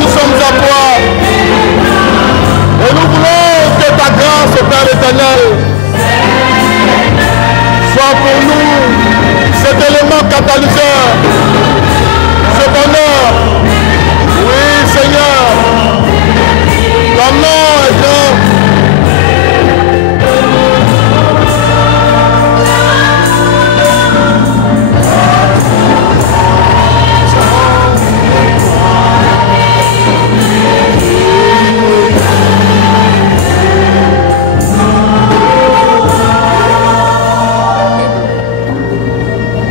nous sommes à toi. Et nous voulons que ta grâce, Père éternel, soit pour nous cet élément catalyseur, ce bonheur. Oui, Seigneur, ton nom est grand.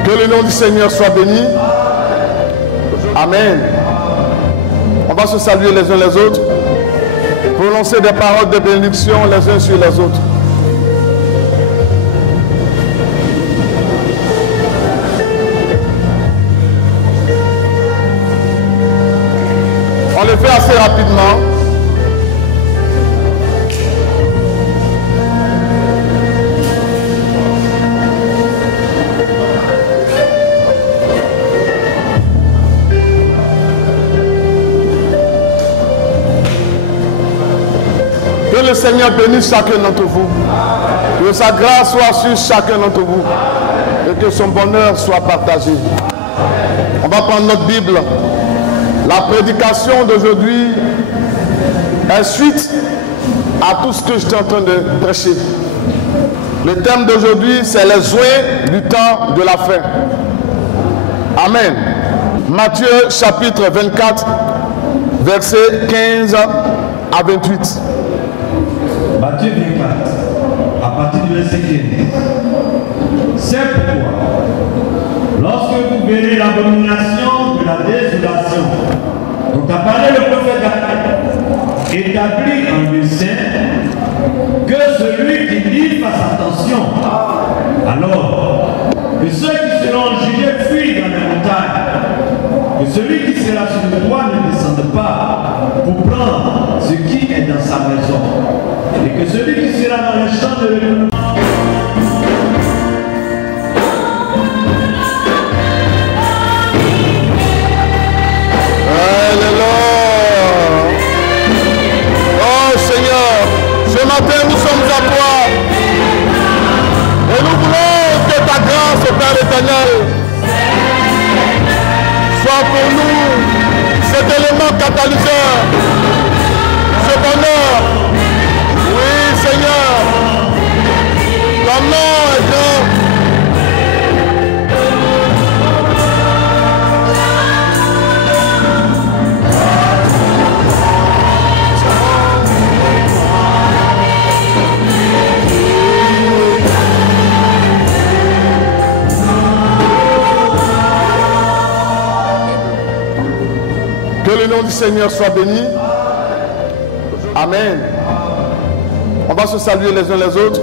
Que le nom du Seigneur soit béni. Amen. On va se saluer les uns les autres, prononcer des paroles de bénédiction les uns sur les autres. On le fait assez rapidement. Que le Seigneur bénisse chacun d'entre vous. Que sa grâce soit sur chacun d'entre vous. Et que son bonheur soit partagé. On va prendre notre Bible. La prédication d'aujourd'hui est suite à tout ce que j'étais en train de prêcher. Le thème d'aujourd'hui, c'est les joies du temps de la fin. Amen. Matthieu chapitre 24, versets 15 à 28. Matthieu 24, à partir du verset 15. C'est pourquoi, lorsque vous verrez l'abomination de la désolation, dont a parlé le prophète Daniel, établi en lieu saint, que celui qui lit fasse attention. Alors, que ceux qui seront jugés fuient dans les montagnes, que celui qui sera sur le toit ne descende pas pour prendre ce qui est dans sa maison, et que celui qui sera dans les champs de l'économie. Oh Seigneur, ce matin nous sommes à toi. Et nous voulons que ta grâce, Père éternel, soit pour nous cet élément catalyseur, ce bonheur. Oui, Seigneur, ton nom est grand. Que le nom du Seigneur soit béni. Amen. On va se saluer les uns les autres,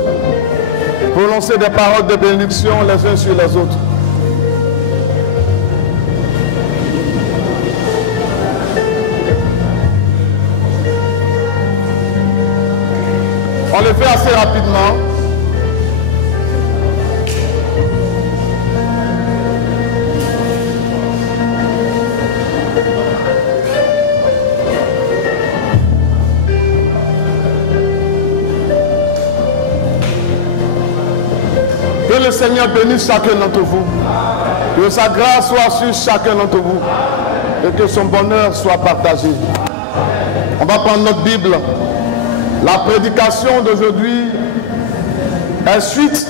prononcer des paroles de bénédiction les uns sur les autres. On le fait assez rapidement. Que le Seigneur bénisse chacun d'entre vous. Que sa grâce soit sur chacun d'entre vous. Et que son bonheur soit partagé. On va prendre notre Bible. La prédication d'aujourd'hui est suite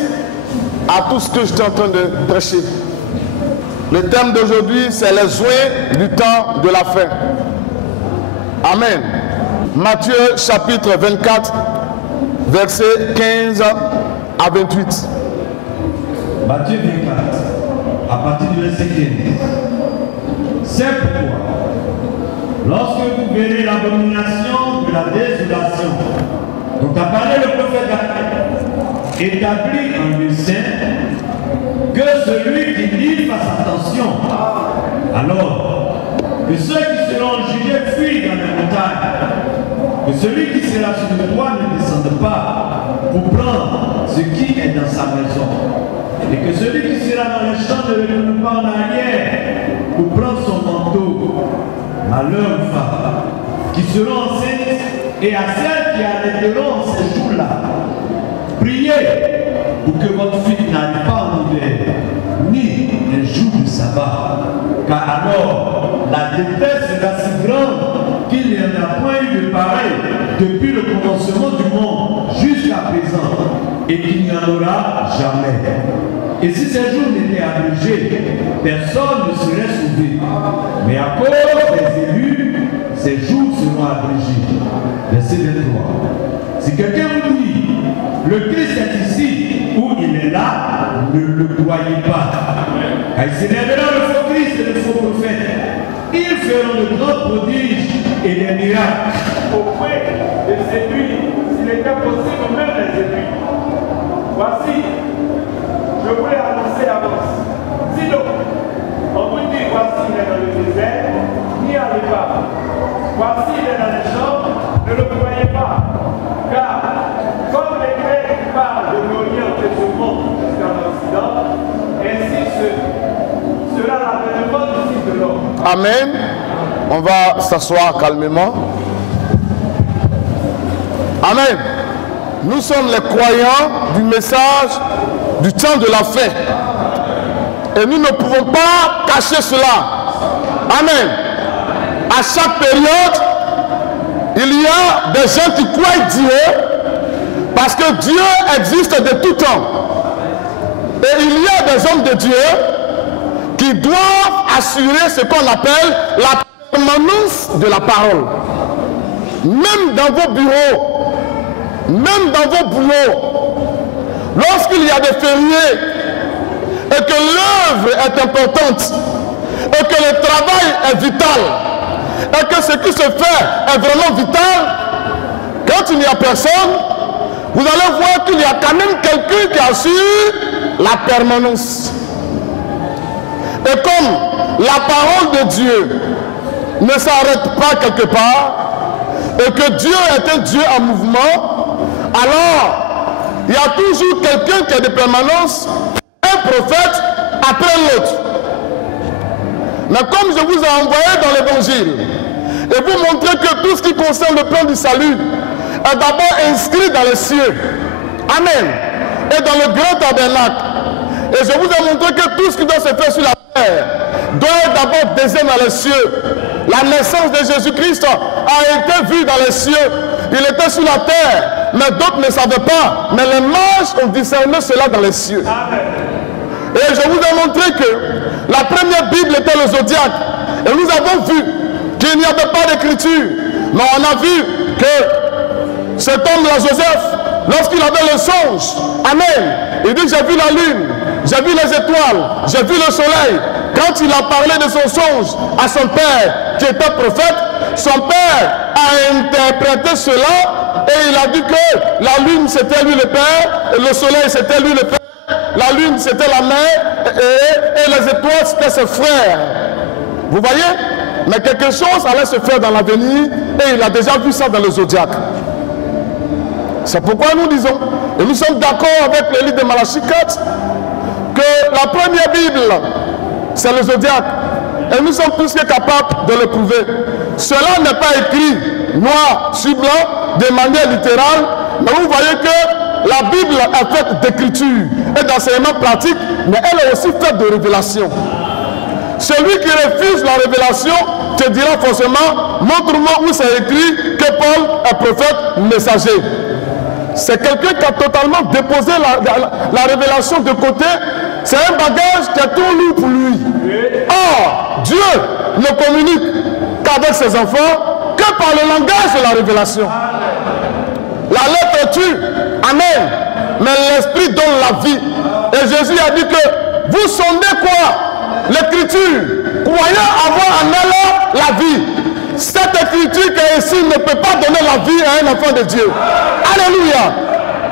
à tout ce que j'étais en train de prêcher. Le thème d'aujourd'hui, c'est les joies du temps de la fin. Amen. Matthieu chapitre 24, versets 15 à 28. Matthieu 24, à partir du verset 15. C'est pourquoi, lorsque vous verrez l'abomination de la désolation, dont a parlé le prophète Daniel, établi en lieu saint, que celui qui lit fasse attention. Alors, que ceux qui seront jugés fuient dans les montagnes, que celui qui sera sur le toit ne descende pas pour prendre ce qui est dans sa maison, et que celui qui sera dans les champs ne retourne pas en arrière pour prendre son manteau. Malheur aux femmes qui seront enceintes et à celles qui allaiteront ces jours-là. Priez pour que votre fille n'arrive pas en hiver, ni un jour de sabbat, car alors la détresse sera si grande qu'il n'y en a point eu de pareil depuis le commencement du monde jusqu'à présent, et qu'il n'y en aura jamais. Et si ces jours n'étaient abrégés, personne ne serait sauvé. Mais à cause des élus, ces jours seront abrégés. Verset 23. Si quelqu'un vous dit, le Christ est ici, ou il est là, ne le croyez pas. Car il s'élèvera le faux Christ et le faux prophète. Ils feront de grands prodiges et des miracles, au point de séduire, s'il était possible, même les séduire. Voici, je voulais annoncer d'avance. Sinon, on vous dit, voici, il est dans le désert, n'y allez pas. Voici, il est dans les champs, ne le croyez pas. Car, comme les Grecs parlent de l'Orient et du monde jusqu'à l'Occident, ainsi sera l'avènement du Fils de l'homme. Amen. On va s'asseoir calmement. Amen. Nous sommes les croyants du message du temps de la fin. Et nous ne pouvons pas cacher cela. Amen. À chaque période, il y a des gens qui croient Dieu parce que Dieu existe de tout temps. Et il y a des hommes de Dieu qui doivent assurer ce qu'on appelle la permanence de la parole. Même dans vos bureaux, même dans vos boulots, lorsqu'il y a des fériés et que l'œuvre est importante et que le travail est vital et que ce qui se fait est vraiment vital, quand il n'y a personne, vous allez voir qu'il y a quand même quelqu'un qui assure la permanence. Et comme la parole de Dieu ne s'arrête pas quelque part et que Dieu est un Dieu en mouvement, alors il y a toujours quelqu'un qui a de permanence, un prophète après l'autre. Mais comme je vous ai envoyé dans l'évangile et vous montrer que tout ce qui concerne le plan du salut est d'abord inscrit dans les cieux, amen, et dans le grand tabernacle, et je vous ai montré que tout ce qui doit se faire sur la terre doit être d'abord désigné dans les cieux. La naissance de Jésus-Christ a été vue dans les cieux. Il était sur la terre, mais d'autres ne savaient pas. Mais les mages ont discerné cela dans les cieux. Et je vous ai montré que la première Bible était le zodiaque. Et nous avons vu qu'il n'y avait pas d'écriture. Mais on a vu que cet homme-là, Joseph, lorsqu'il avait le songe, amen, il dit, j'ai vu la lune, j'ai vu les étoiles, j'ai vu le soleil. Quand il a parlé de son songe à son père, qui était prophète, son père a interprété cela et il a dit que la lune c'était lui le père, et le soleil c'était lui le père, la lune c'était la mère et les étoiles c'était ses frères. Vous voyez? Mais quelque chose allait se faire dans l'avenir et il a déjà vu ça dans le zodiaque. C'est pourquoi nous disons, et nous sommes d'accord avec le livre de Malachie 4, que la première Bible, c'est le zodiaque. Et nous sommes plus que capables de le prouver. Cela n'est pas écrit noir sur blanc de manière littérale, mais vous voyez que la Bible est faite d'écriture et d'enseignements pratiques, mais elle est aussi faite de révélations. Celui qui refuse la révélation te dira forcément, montre-moi où c'est écrit que Paul est prophète messager. C'est quelqu'un qui a totalement déposé la révélation de côté. C'est un bagage qui est tout lourd pour lui. Or, Dieu ne communique qu'avec ses enfants que par le langage de la révélation. La lettre tue, amen, mais l'esprit donne la vie. Et Jésus a dit que vous sondez quoi? L'écriture. Croyez avoir en elle la vie. Cette écriture qui est ici ne peut pas donner la vie à un enfant de Dieu. Alléluia.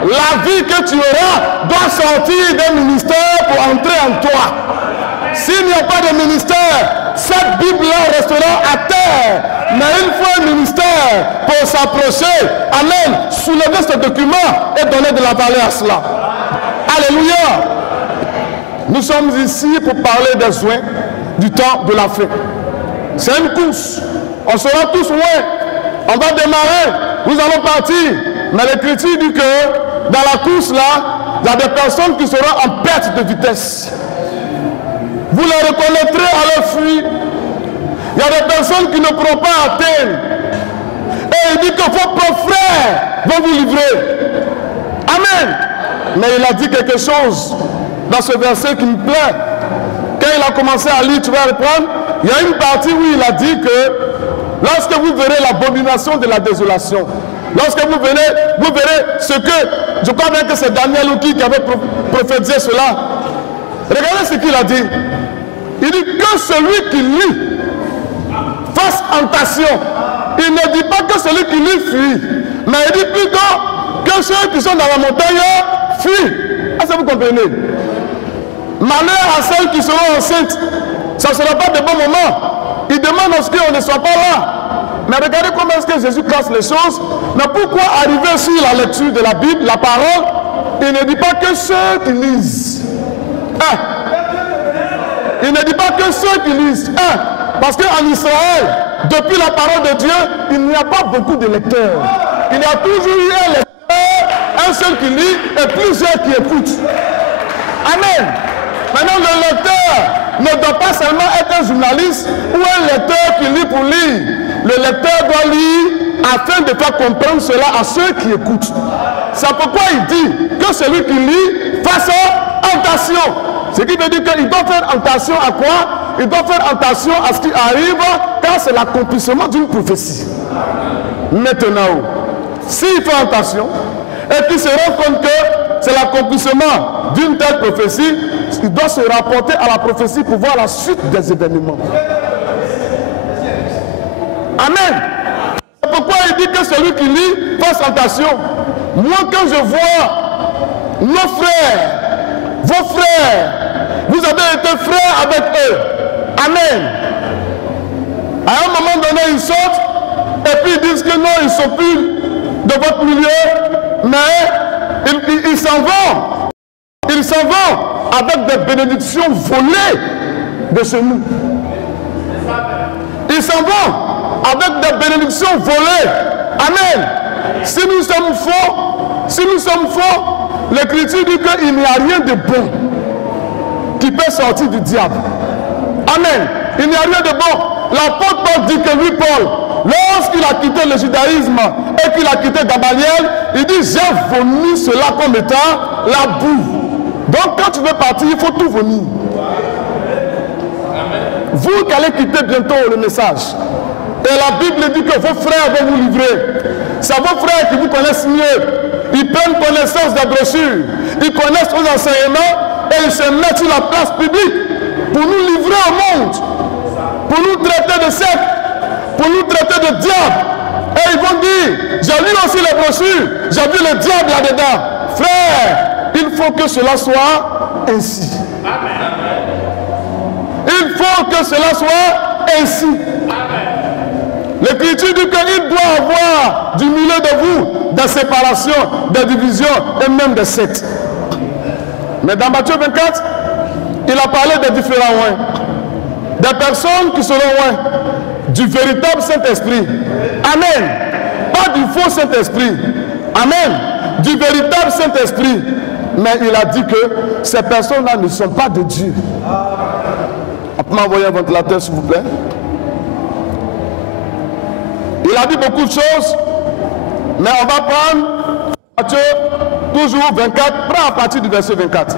La vie que tu auras doit sortir d'un ministère pour entrer en toi. S'il n'y a pas de ministère, cette Bible-là restera à terre. Mais il faut un ministère pour s'approcher, amen, soulever ce document et donner de la valeur à cela. Alléluia. Nous sommes ici pour parler des soins du temps de la fin. C'est une course. On sera tous loin. On va démarrer, nous allons partir. Mais l'Écriture dit que dans la course là, il y a des personnes qui seront en perte de vitesse. Vous les reconnaîtrez à leur fuite. Il y a des personnes qui ne pourront pas atteindre. Et il dit que vos propres frères vont vous livrer. Amen. Mais il a dit quelque chose dans ce verset qui me plaît. Quand il a commencé à lire, tu vas reprendre. Il y a une partie où il a dit que lorsque vous verrez l'abomination de la désolation, lorsque vous verrez ce que, je crois bien que c'est Daniel qui avait prophétisé cela. Regardez ce qu'il a dit. Il dit que celui qui lit fasse tentation. Il ne dit pas que celui qui lit fuit, mais il dit plutôt que ceux qui sont dans la montagne fuient. Est-ce que vous comprenez? Malheur à celles qui seront enceintes. Ça ne sera pas de bon moment. Il demande à ce qu'on ne soit pas là. Mais regardez comment est-ce que Jésus classe les choses. Mais pourquoi arriver sur la lecture de la Bible, la parole, il ne dit pas que ceux qui lisent. Il ne dit pas que ceux qui lisent. Parce qu'en Israël, depuis la parole de Dieu, il n'y a pas beaucoup de lecteurs. Il y a toujours eu un lecteur, un seul qui lit et plusieurs qui écoutent. Amen. Maintenant, le lecteur ne doit pas seulement être un journaliste ou un lecteur qui lit pour lire. Le lecteur doit lire afin de faire comprendre cela à ceux qui écoutent. C'est pourquoi il dit que celui qui lit fasse attention. Ce qui veut dire qu'il doit faire attention à quoi? Il doit faire attention à ce qui arrive quand c'est l'accomplissement d'une prophétie. Maintenant, s'il fait attention et qu'il se rend compte que c'est l'accomplissement d'une telle prophétie, il doit se rapporter à la prophétie pour voir la suite des événements. Amen. C'est pourquoi il dit que celui qui lit fasse attention. Moi, quand je vois nos frères, vos frères, vous avez été frères avec eux. Amen. À un moment donné, ils sortent et puis ils disent que non, ils ne sont plus de votre milieu, mais ils s'en vont. Ils s'en vont avec des bénédictions volées de chez nous. Ils s'en vont avec des bénédictions volées. Amen. Si nous sommes faux, l'Écriture dit qu'il n'y a rien de bon qui peut sortir du diable. Amen. Il n'y a rien de bon. L'apôtre Paul dit que lui, Paul, lorsqu'il a quitté le judaïsme et qu'il a quitté Gamaliel, il dit j'ai vomi cela comme étant la boue. Donc quand tu veux partir, il faut tout vomir. Vous qui allez quitter bientôt le message. Et la Bible dit que vos frères vont vous livrer. C'est vos frères qui vous connaissent mieux. Ils prennent connaissance des brochures. Ils connaissent vos enseignements et ils se mettent sur la place publique pour nous livrer au monde. Pour nous traiter de secte. Pour nous traiter de diable. Et ils vont dire, j'ai lu aussi les brochures. J'ai vu le diable là-dedans. Frère, il faut que cela soit ainsi. Il faut que cela soit ainsi. L'Écriture dit qu'il doit avoir du milieu de vous des séparations, des divisions et même des sectes. Mais dans Matthieu 24, il a parlé des différents oins. Des personnes qui seront oins du véritable Saint-Esprit. Amen. Pas du faux Saint-Esprit. Amen. Du véritable Saint-Esprit. Mais il a dit que ces personnes-là ne sont pas de Dieu. On peut m'envoyer un ventilateur s'il vous plaît. Il a dit beaucoup de choses, mais on va prendre Matthieu, toujours 24, prends à partir du verset 24.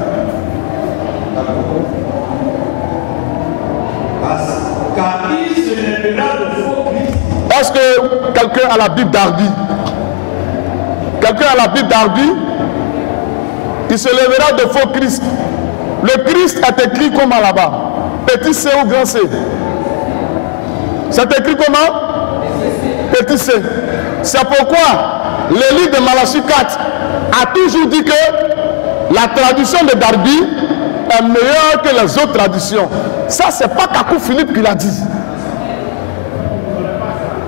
Est-ce que quelqu'un a la Bible d'Arby? Quelqu'un a la Bible d'Arby? Il se lèvera de faux Christ. Le Christ est écrit comment là-bas? Petit C ou grand C? C'est écrit comment? Petit C. C'est pourquoi le livre de Malachie 4 a toujours dit que la traduction de Darby est meilleure que les autres traductions. Ça, c'est pas Kakou Philippe qui l'a dit.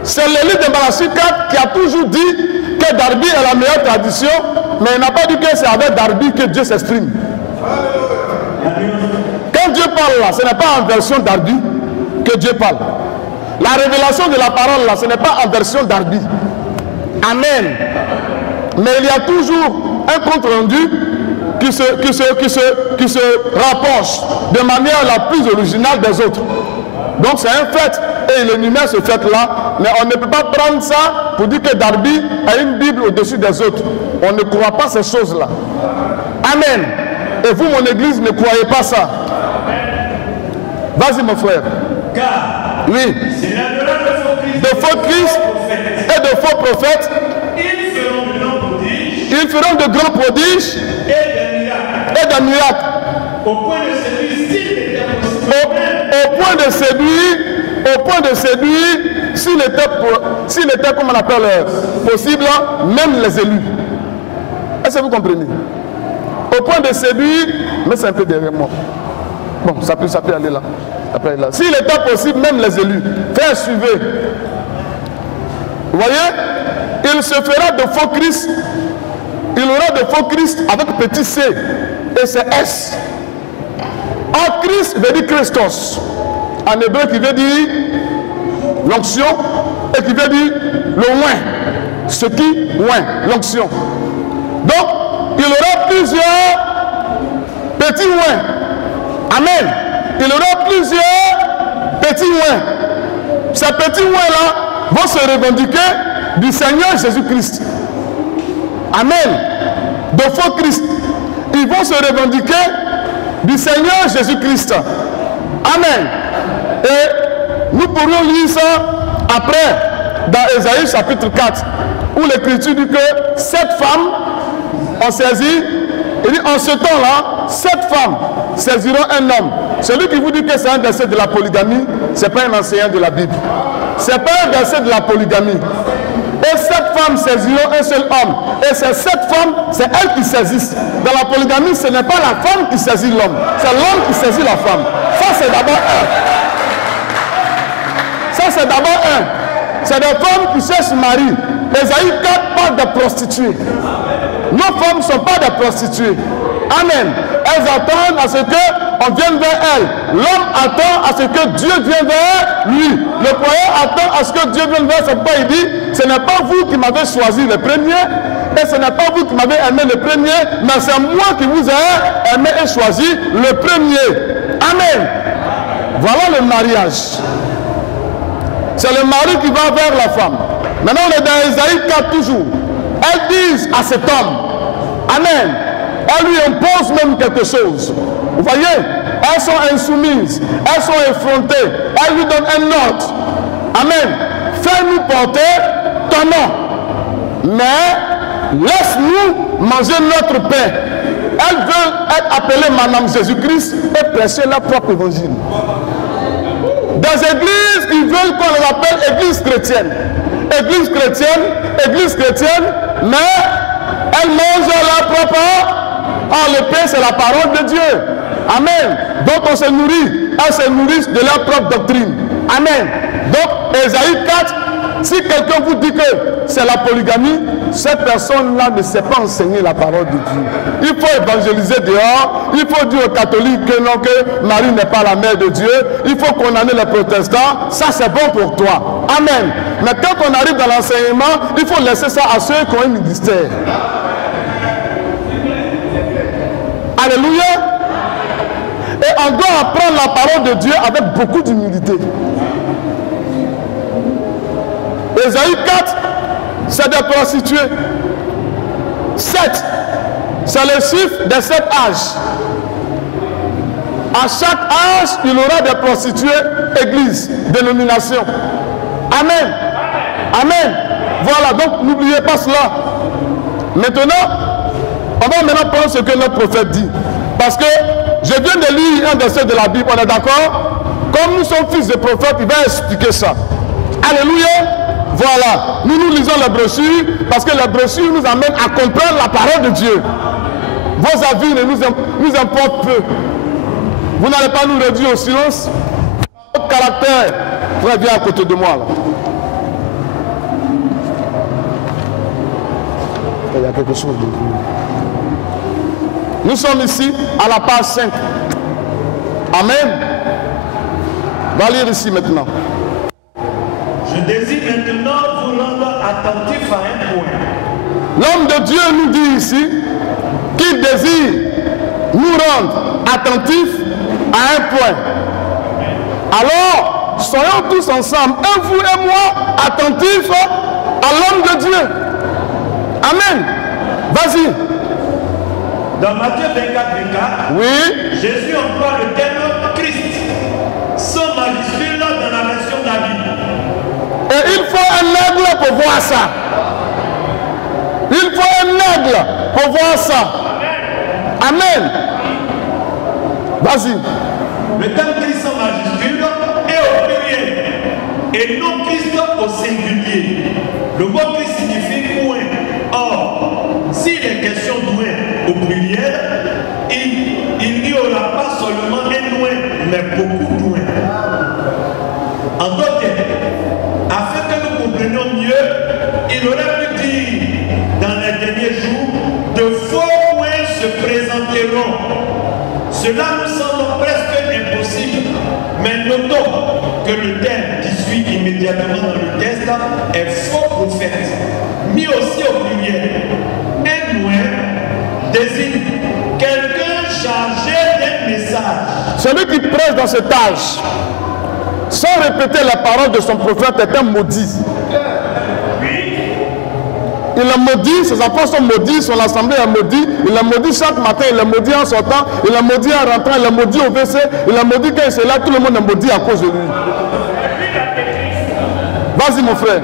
C'est le livre de Malachie 4 qui a toujours dit que Darby est la meilleure traduction, mais il n'a pas dit que c'est avec Darby que Dieu s'exprime. Quand Dieu parle là, ce n'est pas en version Darby que Dieu parle. La révélation de la parole, là, ce n'est pas en version Darby. Amen. Mais il y a toujours un compte rendu qui se rapproche de manière la plus originale des autres. Donc c'est un fait et il énumère ce fait-là, mais on ne peut pas prendre ça pour dire que Darby a une Bible au-dessus des autres. On ne croit pas ces choses-là. Amen. Et vous, mon église, ne croyez pas ça. Vas-y, mon frère. Car oui. De faux Christ et de faux prophètes. Ils feront de grands prodiges et des miracles. Au point de séduire, s'il était, comme on appelle, possible, même les élus. Est-ce que vous comprenez? Au point de séduire, mais c'est un peu derrière moi. Bon, ça peut aller là. S'il était possible, même les élus. Frère, suivez. Vous voyez? Il se fera de faux Christ. Il aura de faux Christ avec petit c. Et c'est S. En Christ veut dire Christos. En hébreu qui veut dire l'onction et qui veut dire le oint. Ce qui oint, l'onction. Donc, il aura plusieurs petits oints. Amen. Il aura plusieurs petits oints. Ces petits oints-là vont se revendiquer du Seigneur Jésus-Christ. Amen. De faux Christ. Ils vont se revendiquer du Seigneur Jésus-Christ. Amen. Et nous pourrions lire ça après dans Ésaïe chapitre 4 où l'Écriture dit que 7 femmes ont saisi. Il dit en ce temps-là, 7 femmes saisiront un homme. Celui qui vous dit que c'est un verset de la polygamie, ce n'est pas un enseignant de la Bible. Ce n'est pas un verset de la polygamie. Et 7 femmes saisiront un seul homme. Et ces 7 femmes, c'est elles qui saisissent. Dans la polygamie, ce n'est pas la femme qui saisit l'homme. C'est l'homme qui saisit la femme. Ça, c'est d'abord un. Ça, c'est d'abord un. C'est des femmes qui cherchent mari. Ésaïe 4 parle de prostituées. Nos femmes ne sont pas des prostituées. Amen. Elles attendent à ce qu'on vienne vers elles. L'homme attend à ce que Dieu vienne vers lui. Le croyant attend à ce que Dieu vienne vers ses pas. Il dit, ce n'est pas vous qui m'avez choisi le premier, et ce n'est pas vous qui m'avez aimé le premier, mais c'est moi qui vous ai aimé et choisi le premier. Amen. Voilà le mariage. C'est le mari qui va vers la femme. Maintenant, on est dans Ésaïe 4 toujours. Elles disent à cet homme, amen. Elles lui imposent même quelque chose. Vous voyez, elles sont insoumises, elles sont effrontées, elles lui donnent un ordre. Amen. Fais-nous porter ton nom, mais laisse-nous manger notre pain. Elles veulent être appelées Madame Jésus-Christ et prêcher leur propre évangile. Dans les églises, ils veulent qu'on les appelle église chrétienne. Église chrétienne, mais elles mangent leur propre. Ah, le pain, c'est la parole de Dieu. Amen. Donc on se nourrit. Elles se nourrissent de leur propre doctrine. Amen. Donc, Ésaïe 4, si quelqu'un vous dit que c'est la polygamie, cette personne-là ne sait pas enseigner la parole de Dieu. Il faut évangéliser dehors. Il faut dire aux catholiques que non, que Marie n'est pas la mère de Dieu. Il faut condamner les protestants. Ça, c'est bon pour toi. Amen. Mais quand on arrive dans l'enseignement, il faut laisser ça à ceux qui ont un ministère. Alléluia. Et on doit apprendre la parole de Dieu avec beaucoup d'humilité. Ésaïe 4, c'est des prostituées. 7, c'est le chiffre des 7 âges. À chaque âge, il y aura des prostituées, église, dénomination. Amen. Amen. Voilà, donc n'oubliez pas cela. Maintenant, on va maintenant prendre ce que notre prophète dit. Parce que je viens de lire un verset de la Bible, on est d'accord? Comme nous sommes fils de prophète, il va expliquer ça. Alléluia. Voilà, nous lisons les brochures parce que les brochures nous amènent à comprendre la parole de Dieu. Vos avis ne nous importent peu. Vous n'allez pas nous réduire au silence. Votre caractère, frère, viens à côté de moi là. Il y a quelque chose de vous. Nous sommes ici à la page 5. Amen. Va lire ici maintenant. Je désire maintenant vous rendre attentif à un point. L'homme de Dieu nous dit ici qu'il désire nous rendre attentifs à un point. Alors, soyons tous ensemble, vous et moi, attentifs à l'homme de Dieu. Amen. Vas-y. Dans Matthieu 24, 24, oui. Jésus emploie le terme Christ, sans majuscule dans la version de la Bible. Et il faut un aigle pour voir ça. Il faut un aigle pour voir ça. Amen. Vas-y. Le terme Christ sans majuscule est au pluriel et non Christ au singulier. Le mot Christ signifie point. Or, s'il est question d'oint au pluriel, il n'y aura pas seulement un oint, mais beaucoup d'oint. En d'autres termes, afin que nous comprenions mieux, il aurait pu dire dans les derniers jours, de faux points se présenteront. Cela nous semble presque impossible, mais notons que le terme qui suit immédiatement dans le texte est faux prophète, mis aussi au pluriel. Un oint désigne quelqu'un chargé d'un message. Celui qui prêche dans cet âge, sans répéter la parole de son prophète, est un maudit. Il est maudit, ses enfants sont maudits, son assemblée est maudit. Il est maudit chaque matin, il est maudit en sortant, il est maudit en rentrant, il est maudit au WC, il est maudit quand il se lève, tout le monde est maudit à cause de lui. Vas-y mon frère.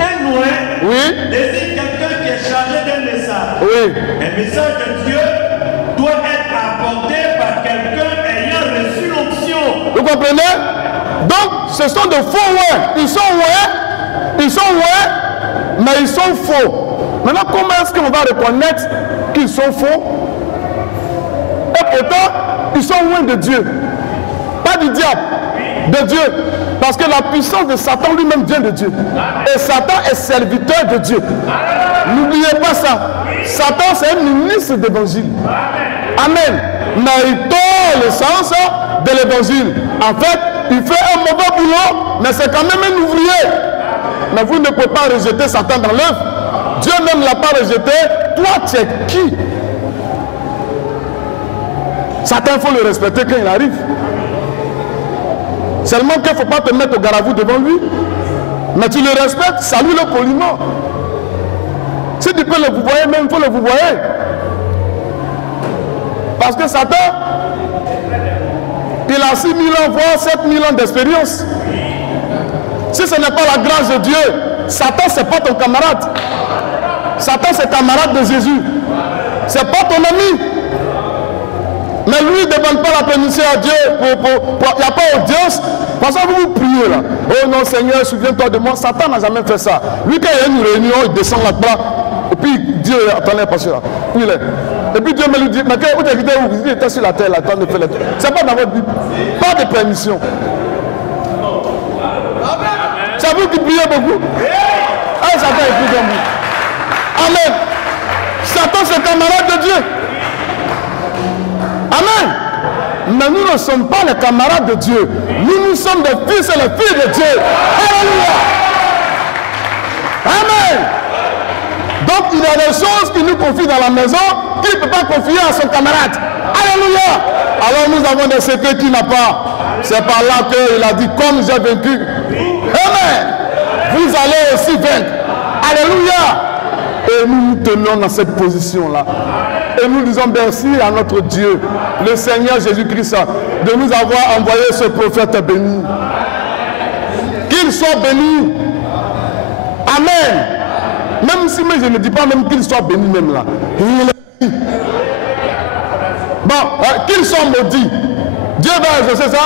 Un oint oui. désigne quelqu'un qui est chargé d'un message. Oui. Un message de Dieu doit être apporté par quelqu'un ayant reçu l'onction. Vous comprenez? Donc, ce sont de faux ouins. Ils sont ouins, mais ils sont faux. Maintenant, comment est-ce qu'on va reconnaître qu'ils sont faux? Et pourtant, ils sont loin de Dieu. Pas du diable, de Dieu. Parce que la puissance de Satan lui-même vient de Dieu. Et Satan est serviteur de Dieu. N'oubliez pas ça. Satan, c'est un ministre d'évangile. Amen. Mais il tord le sens de l'évangile. En fait, il fait un mauvais boulot, mais c'est quand même un ouvrier. Mais vous ne pouvez pas rejeter Satan dans l'œuvre. Dieu même ne l'a pas rejeté. Toi, tu es qui? Satan, il faut le respecter quand il arrive. Seulement qu'il ne faut pas te mettre au garde-à-vous devant lui. Mais tu le respectes, salue-le poliment. Si tu peux le vouvoyer, même il faut le vouvoyer. Parce que Satan, il a 6 000 ans, voire 7 000 ans d'expérience. Si ce n'est pas la grâce de Dieu, Satan, ce n'est pas ton camarade. Satan, c'est camarade de Jésus. Ce n'est pas ton ami. Mais lui, ne demande pas la permission à Dieu. Il n'y a pas audience. Parce que vous priez là. Oh non, Seigneur, souviens-toi de moi. Satan n'a jamais fait ça. Lui, quand il y a une réunion, il descend là-bas. Et puis Dieu, attendez, parce que là, où il est. Et puis Dieu me lui dit, mais où t'es quitté où? Il était sur la terre, là, attends de faire la terre. C'est pas dans votre Bible. Pas de permission. C'est vous qui priez beaucoup. Ah, Satan est plus dans vous. Amen. Satan, c'est camarade de Dieu. Amen. Mais nous ne sommes pas les camarades de Dieu. Nous sommes des fils et les filles de Dieu. Alléluia. Amen. Donc il y a des choses qu'il nous confie dans la maison qu'il ne peut pas confier à son camarade. Alléluia. Alors nous avons des secrets qu'il n'a pas. C'est par là qu'il a dit, comme j'ai vaincu. Amen. Vous allez aussi vaincre. Alléluia. Et nous nous tenons dans cette position-là. Et nous disons merci à notre Dieu, le Seigneur Jésus-Christ, de nous avoir envoyé ce prophète béni. Qu'il soit béni. Amen. Même si moi je ne dis pas même qu'il soit béni même là. Il est béni. Bon, qu'il soit maudit. Dieu va exaucer ça.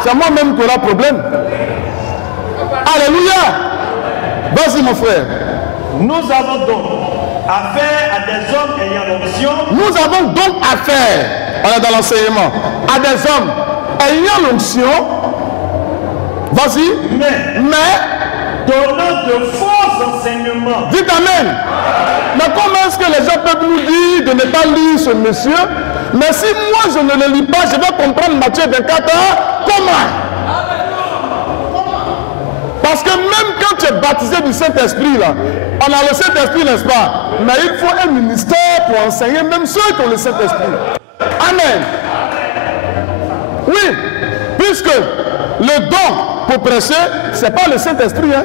C'est moi-même qui aura problème. Alléluia. Vas-y mon frère. Nous avons donc affaire à des hommes ayant l'onction. Nous avons donc affaire, on est dans l'enseignement, à des hommes ayant l'onction. Vas-y. Mais donnant de faux enseignements. Dites amen. Mais comment est-ce que les gens peuvent nous dire de ne pas lire ce monsieur? Mais si moi je ne le lis pas, je vais comprendre Matthieu 24 heures. Comment? Parce que même quand tu es baptisé du Saint-Esprit, là, on a le Saint-Esprit, n'est-ce pas? Mais il faut un ministère pour enseigner même ceux qui ont le Saint-Esprit. Amen. Oui, puisque le don pour prêcher, ce n'est pas le Saint-Esprit. Hein?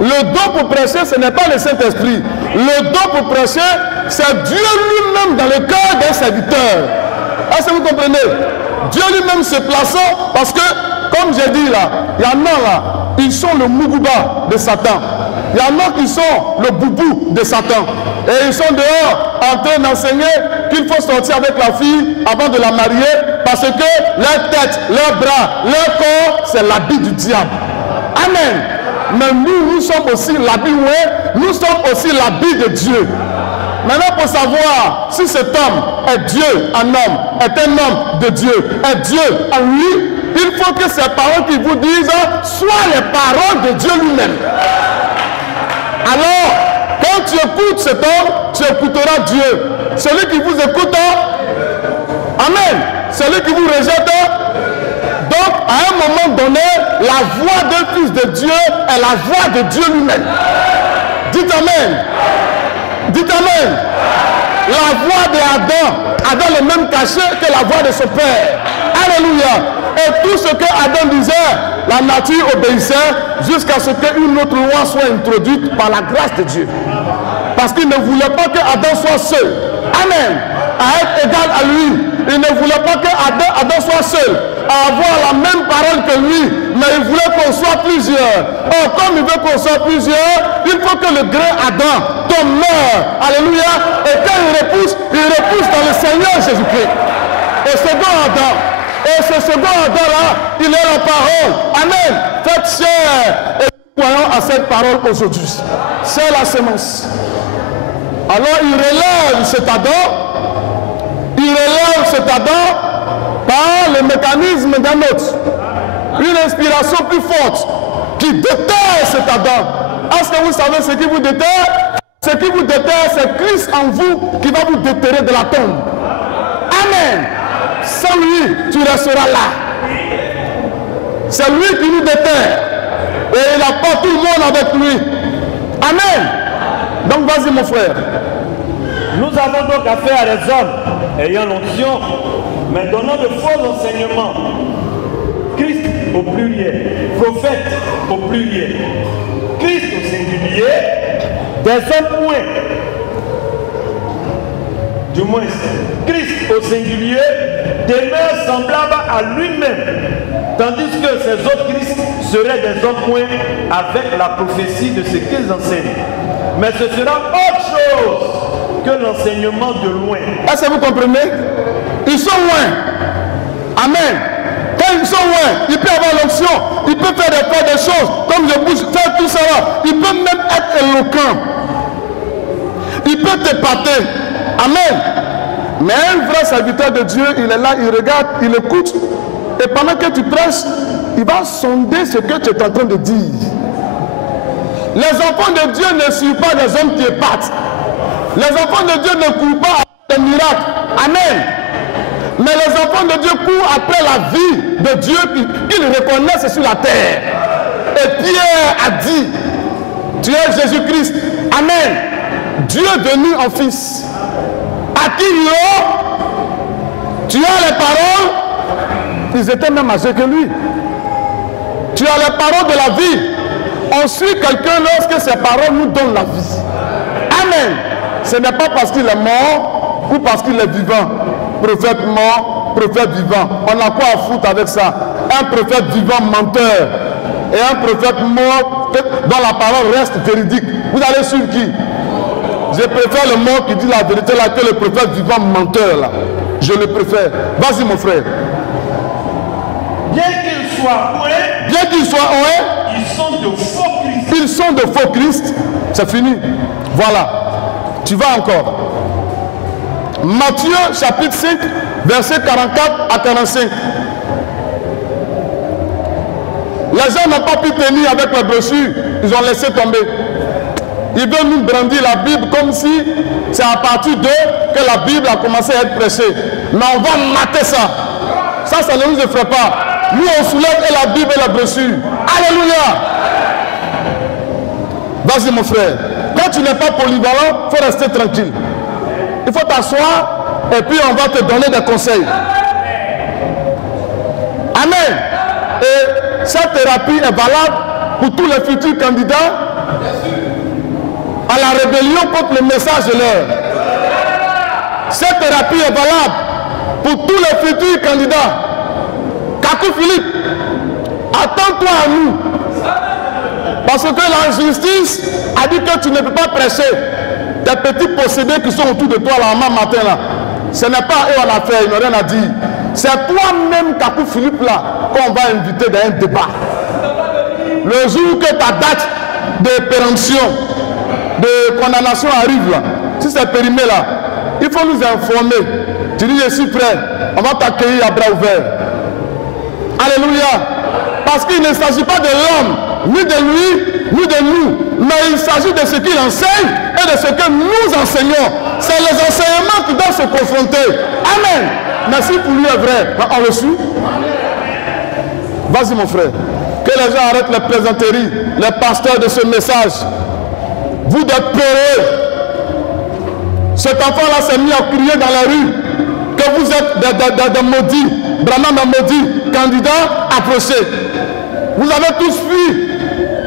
Le don pour prêcher, ce n'est pas le Saint-Esprit. Le don pour prêcher, c'est Dieu lui-même dans le cœur d'un serviteur. Est-ce que vous comprenez? Dieu lui-même se plaçant, parce que, comme j'ai dit là, il y en a là, ils sont le Mougouba de Satan. Il y en a qui sont le boubou de Satan. Et ils sont dehors en train d'enseigner qu'il faut sortir avec la fille avant de la marier, parce que leur tête, leurs bras, leur corps, c'est l'habit du diable. Amen. Mais nous sommes aussi l'habit, nous sommes aussi l'habit de Dieu. Maintenant, pour savoir si cet homme est Dieu, un homme, est un homme de Dieu, est Dieu en lui, il faut que ces paroles qui vous disent soient les paroles de Dieu lui-même. Alors, quand tu écoutes cet homme, tu écouteras Dieu. Celui qui vous écoute, amen. Celui qui vous rejette, donc à un moment donné, la voix d'un fils de Dieu est la voix de Dieu lui-même. Dites amen. Dites amen. La voix d'Adam, Adam le même caché que la voix de son père. Alléluia. Et tout ce que Adam disait, la nature obéissait jusqu'à ce qu'une autre loi soit introduite par la grâce de Dieu. Parce qu'il ne voulait pas que Adam soit seul. Amen. À être égal à lui. Il ne voulait pas que Adam soit seul, à avoir la même parole que lui, mais il voulait qu'on soit plusieurs. Or, comme il veut qu'on soit plusieurs, il faut que le grain Adam tombe meurt. Alléluia. Et quand il repousse dans le Seigneur Jésus-Christ. Et second Adam. Et ce second Adam-là, il est la parole. Amen. Faites chair. Et croyons à cette parole aujourd'hui. C'est la semence. Alors, il relève cet Adam. Il relève cet Adam par le mécanisme d'un autre. Une inspiration plus forte qui déterre cet Adam. Est-ce que vous savez ce qui vous déterre? Ce qui vous déterre, c'est Christ en vous qui va vous déterrer de la tombe. Amen. Sans lui, tu resteras là. C'est lui qui nous déterre. Et il apporte tout le monde avec lui. Amen. Donc vas-y mon frère. Nous avons donc affaire à des hommes ayant l'onction, mais donnant de faux enseignements. Christ au pluriel, prophète au pluriel, Christ au singulier, des hommes moins. Du moins, Christ au singulier demeure semblable à lui-même, tandis que ces autres Christ seraient des hommes moins avec la prophétie de ce qu'ils enseignent. Mais ce sera autre chose que l'enseignement de loin. Est-ce que vous comprenez? Ils sont loin. Amen. Quand ils sont loin, il peut avoir l'onction, il peut faire des choses, comme je bouge, faire tout ça là. Il peut même être éloquent. Il peut t'épater. Amen. Mais un vrai serviteur de Dieu, il est là, il regarde, il écoute. Et pendant que tu prêches, il va sonder ce que tu es en train de dire. Les enfants de Dieu ne suivent pas des hommes qui épatent. Les enfants de Dieu ne courent pas après les miracles. Amen. Mais les enfants de Dieu courent après la vie de Dieu qu'ils reconnaissent sur la terre. Et Pierre a dit, tu es Jésus-Christ. Amen. Dieu venu en fils. À qui il a, tu as les paroles, ils étaient même âgés que lui. Tu as les paroles de la vie. On suit quelqu'un lorsque ses paroles nous donnent la vie. Amen. Ce n'est pas parce qu'il est mort ou parce qu'il est vivant. Prophète mort, prophète vivant. On a quoi à foutre avec ça? Un prophète vivant menteur et un prophète mort dont la parole reste véridique. Vous allez suivre qui? Je préfère le mort qui dit la vérité là que le prophète vivant menteur là. Je le préfère. Vas-y mon frère. Bien qu'ils soient oués, ils sont de faux Christ. Ils sont de faux Christ. C'est fini. Voilà. Tu vas encore. Matthieu chapitre 5, versets 44 à 45. Les gens n'ont pas pu tenir avec la brochure. Ils ont laissé tomber. Ils veulent nous brandir la Bible comme si c'est à partir d'eux que la Bible a commencé à être prêchée. Mais on va mater ça. Ça ne nous effraie pas. Nous, on soulève et la Bible et la brochure. Alléluia. Vas-y mon frère. Quand tu n'es pas polyvalent, il faut rester tranquille. Il faut t'asseoir et puis on va te donner des conseils. Amen. Et cette thérapie est valable pour tous les futurs candidats à la rébellion contre le message de l'heure. Cette thérapie est valable pour tous les futurs candidats. Kakou Philippe, attends-toi à nous. Parce que la justice a dit que tu ne peux pas prêcher. Tes petits possédés qui sont autour de toi là, matin là. Ce n'est pas eux à la faire, ils n'ont rien à dire. C'est toi-même, Kakou Philippe là, qu'on va inviter dans un débat. Le jour que ta date de péremption, de condamnation arrive là, si c'est périmé là, il faut nous informer. Tu dis je suis prêt, on va t'accueillir à bras ouverts. Alléluia. Parce qu'il ne s'agit pas de l'homme, ni de lui, ni de nous, mais il s'agit de ce qu'il enseigne et de ce que nous enseignons. C'est les enseignements qui doivent se confronter. Amen. Merci pour lui est vrai. On le suit. Vas-y mon frère. Que les gens arrêtent les plaisanteries, les pasteurs de ce message. Vous êtes peureux. Cet enfant-là s'est mis à crier dans la rue que vous êtes des maudits. Branham est maudit. Candidat approché. Vous avez tous fui.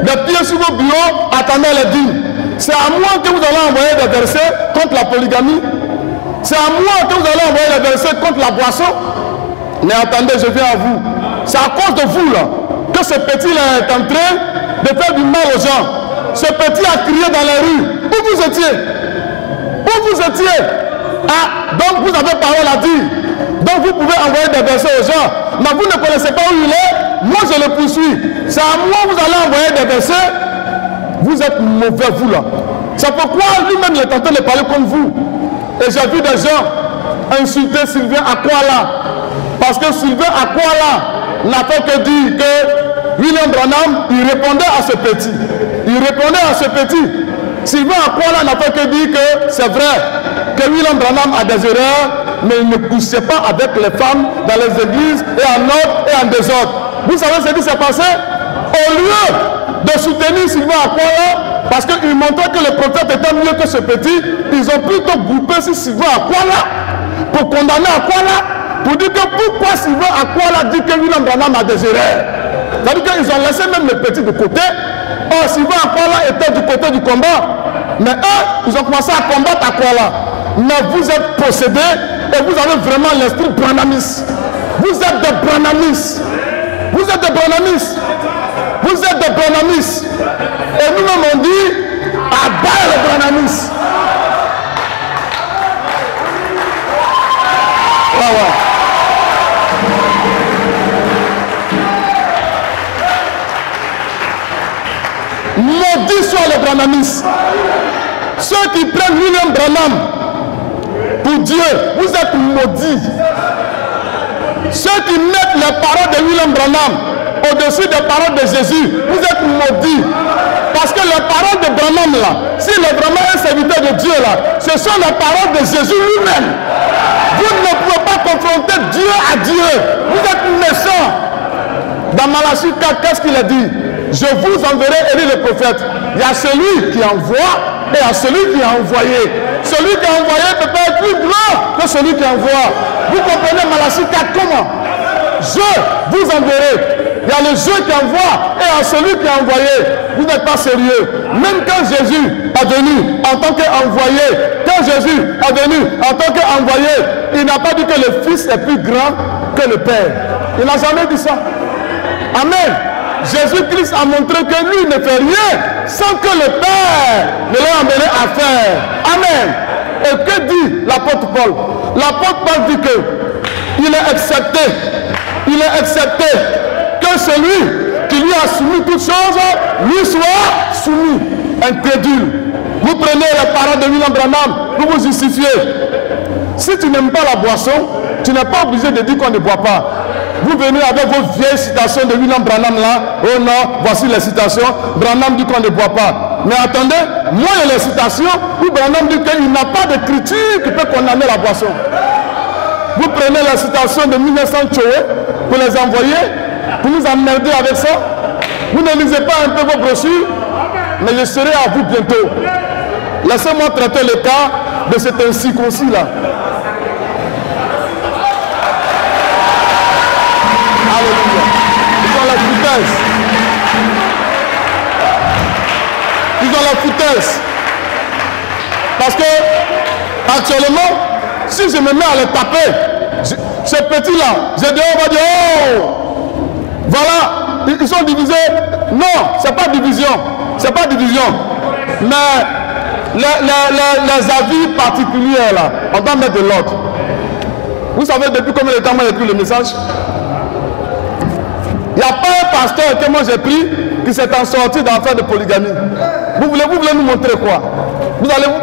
Les pieds sur vos bureaux, attendez les dîmes. C'est à moi que vous allez envoyer des versets contre la polygamie. C'est à moi que vous allez envoyer des versets contre la boisson. Mais attendez, je viens à vous. C'est à cause de vous là que ce petit-là est en train de faire du mal aux gens. Ce petit a crié dans la rue. Où vous étiez? Où vous étiez? Ah, donc vous avez parole à dire. Donc vous pouvez envoyer des versets aux gens. Mais vous ne connaissez pas où il est. Moi je le poursuis. C'est à moi que vous allez envoyer des versets. Vous êtes mauvais vous là. C'est pourquoi lui-même il est en train de parler comme vous. Et j'ai vu des gens insulter Sylvain Akwala. Parce que Sylvain Akwala n'a fait que dire que William Branham, il répondait à ce petit. Il répondait à ce petit. Sylvain Akwala n'a fait que dire que c'est vrai que William Branham a des erreurs, mais il ne poussait pas avec les femmes dans les églises et en ordre et en désordre. Vous savez ce qui s'est passé? Au lieu de soutenir Sylvain Akwala, parce qu'il montrait que le prophète était mieux que ce petit, ils ont plutôt groupé sur Sylvain Akwala pour condamner Akwala, pour dire que pourquoi Sylvain Akwala dit que William Branham a des erreurs. C'est-à-dire qu'ils ont laissé même le petit de côté. Or, Sylvain Akwala était du côté du combat. Mais eux, ils ont commencé à combattre Akwala. Mais vous êtes possédés et vous avez vraiment l'esprit branhamiste. Vous êtes des branhamistes. Vous êtes des branhamistes. Vous êtes des branhamistes. Et nous-mêmes on dit, abat les branhamistes. Maudits soient les branhamistes. Ceux qui prennent William Branham pour Dieu, vous êtes maudits. Ceux qui mettent les paroles de William Branham au-dessus des paroles de Jésus, vous êtes maudits. Parce que les paroles de Branham là, s'il est vraiment un serviteur de Dieu là, ce sont les paroles de Jésus lui-même. Vous ne pouvez pas confronter Dieu à Dieu. Vous êtes méchants. Dans Malachie 4, qu'est-ce qu'il a dit? Je vous enverrai Élie le prophète. Il y a celui qui envoie et il y a celui qui a envoyé. Celui qui a envoyé ne peut pas être plus grand que celui qui envoie. Vous comprenez Malachie 4 comment? Je vous enverrai. Il y a le je qui envoie et il y a celui qui a envoyé. Vous n'êtes pas sérieux. Même quand Jésus est venu en tant qu'envoyé, quand Jésus est venu en tant qu'envoyé, il n'a pas dit que le Fils est plus grand que le Père. Il n'a jamais dit ça. Amen. Jésus-Christ a montré que lui ne fait rien sans que le Père ne l'ait amené à faire. Amen. Et que dit l'apôtre Paul? L'apôtre Paul dit que il est accepté que celui qui lui a soumis toutes choses, lui soit soumis. Incrédule. Vous prenez les paroles de William Branham pour vous justifier. Si tu n'aimes pas la boisson, tu n'es pas obligé de dire qu'on ne boit pas. Vous venez avec vos vieilles citations de William Branham là. Oh non, voici les citations. Branham dit qu'on ne boit pas. Mais attendez, moi il y a les citations où Branham dit qu'il n'a pas de critique qui peut condamner la boisson. Vous prenez les citations de 1900 Choé pour les envoyer, pour nous emmerder avec ça. Vous ne lisez pas un peu vos brochures. mais je serai à vous bientôt. Laissez-moi traiter le cas de cet incirconcis-là. Alléluia. Ils ont la foutaise. Ils ont la foutaise. Parce que, actuellement, si je me mets à les taper, ces petits-là, j'ai dit, on va dire, oh, voilà, ils sont divisés. Non, c'est pas division. C'est pas division. Mais les avis particuliers, là, on doit mettre de l'ordre. Vous savez depuis combien de temps moi j'ai pris le message? Il n'y a pas un pasteur que moi j'ai pris qui s'est en sorti dans l'affaire de polygamie. Vous voulez nous montrer quoi?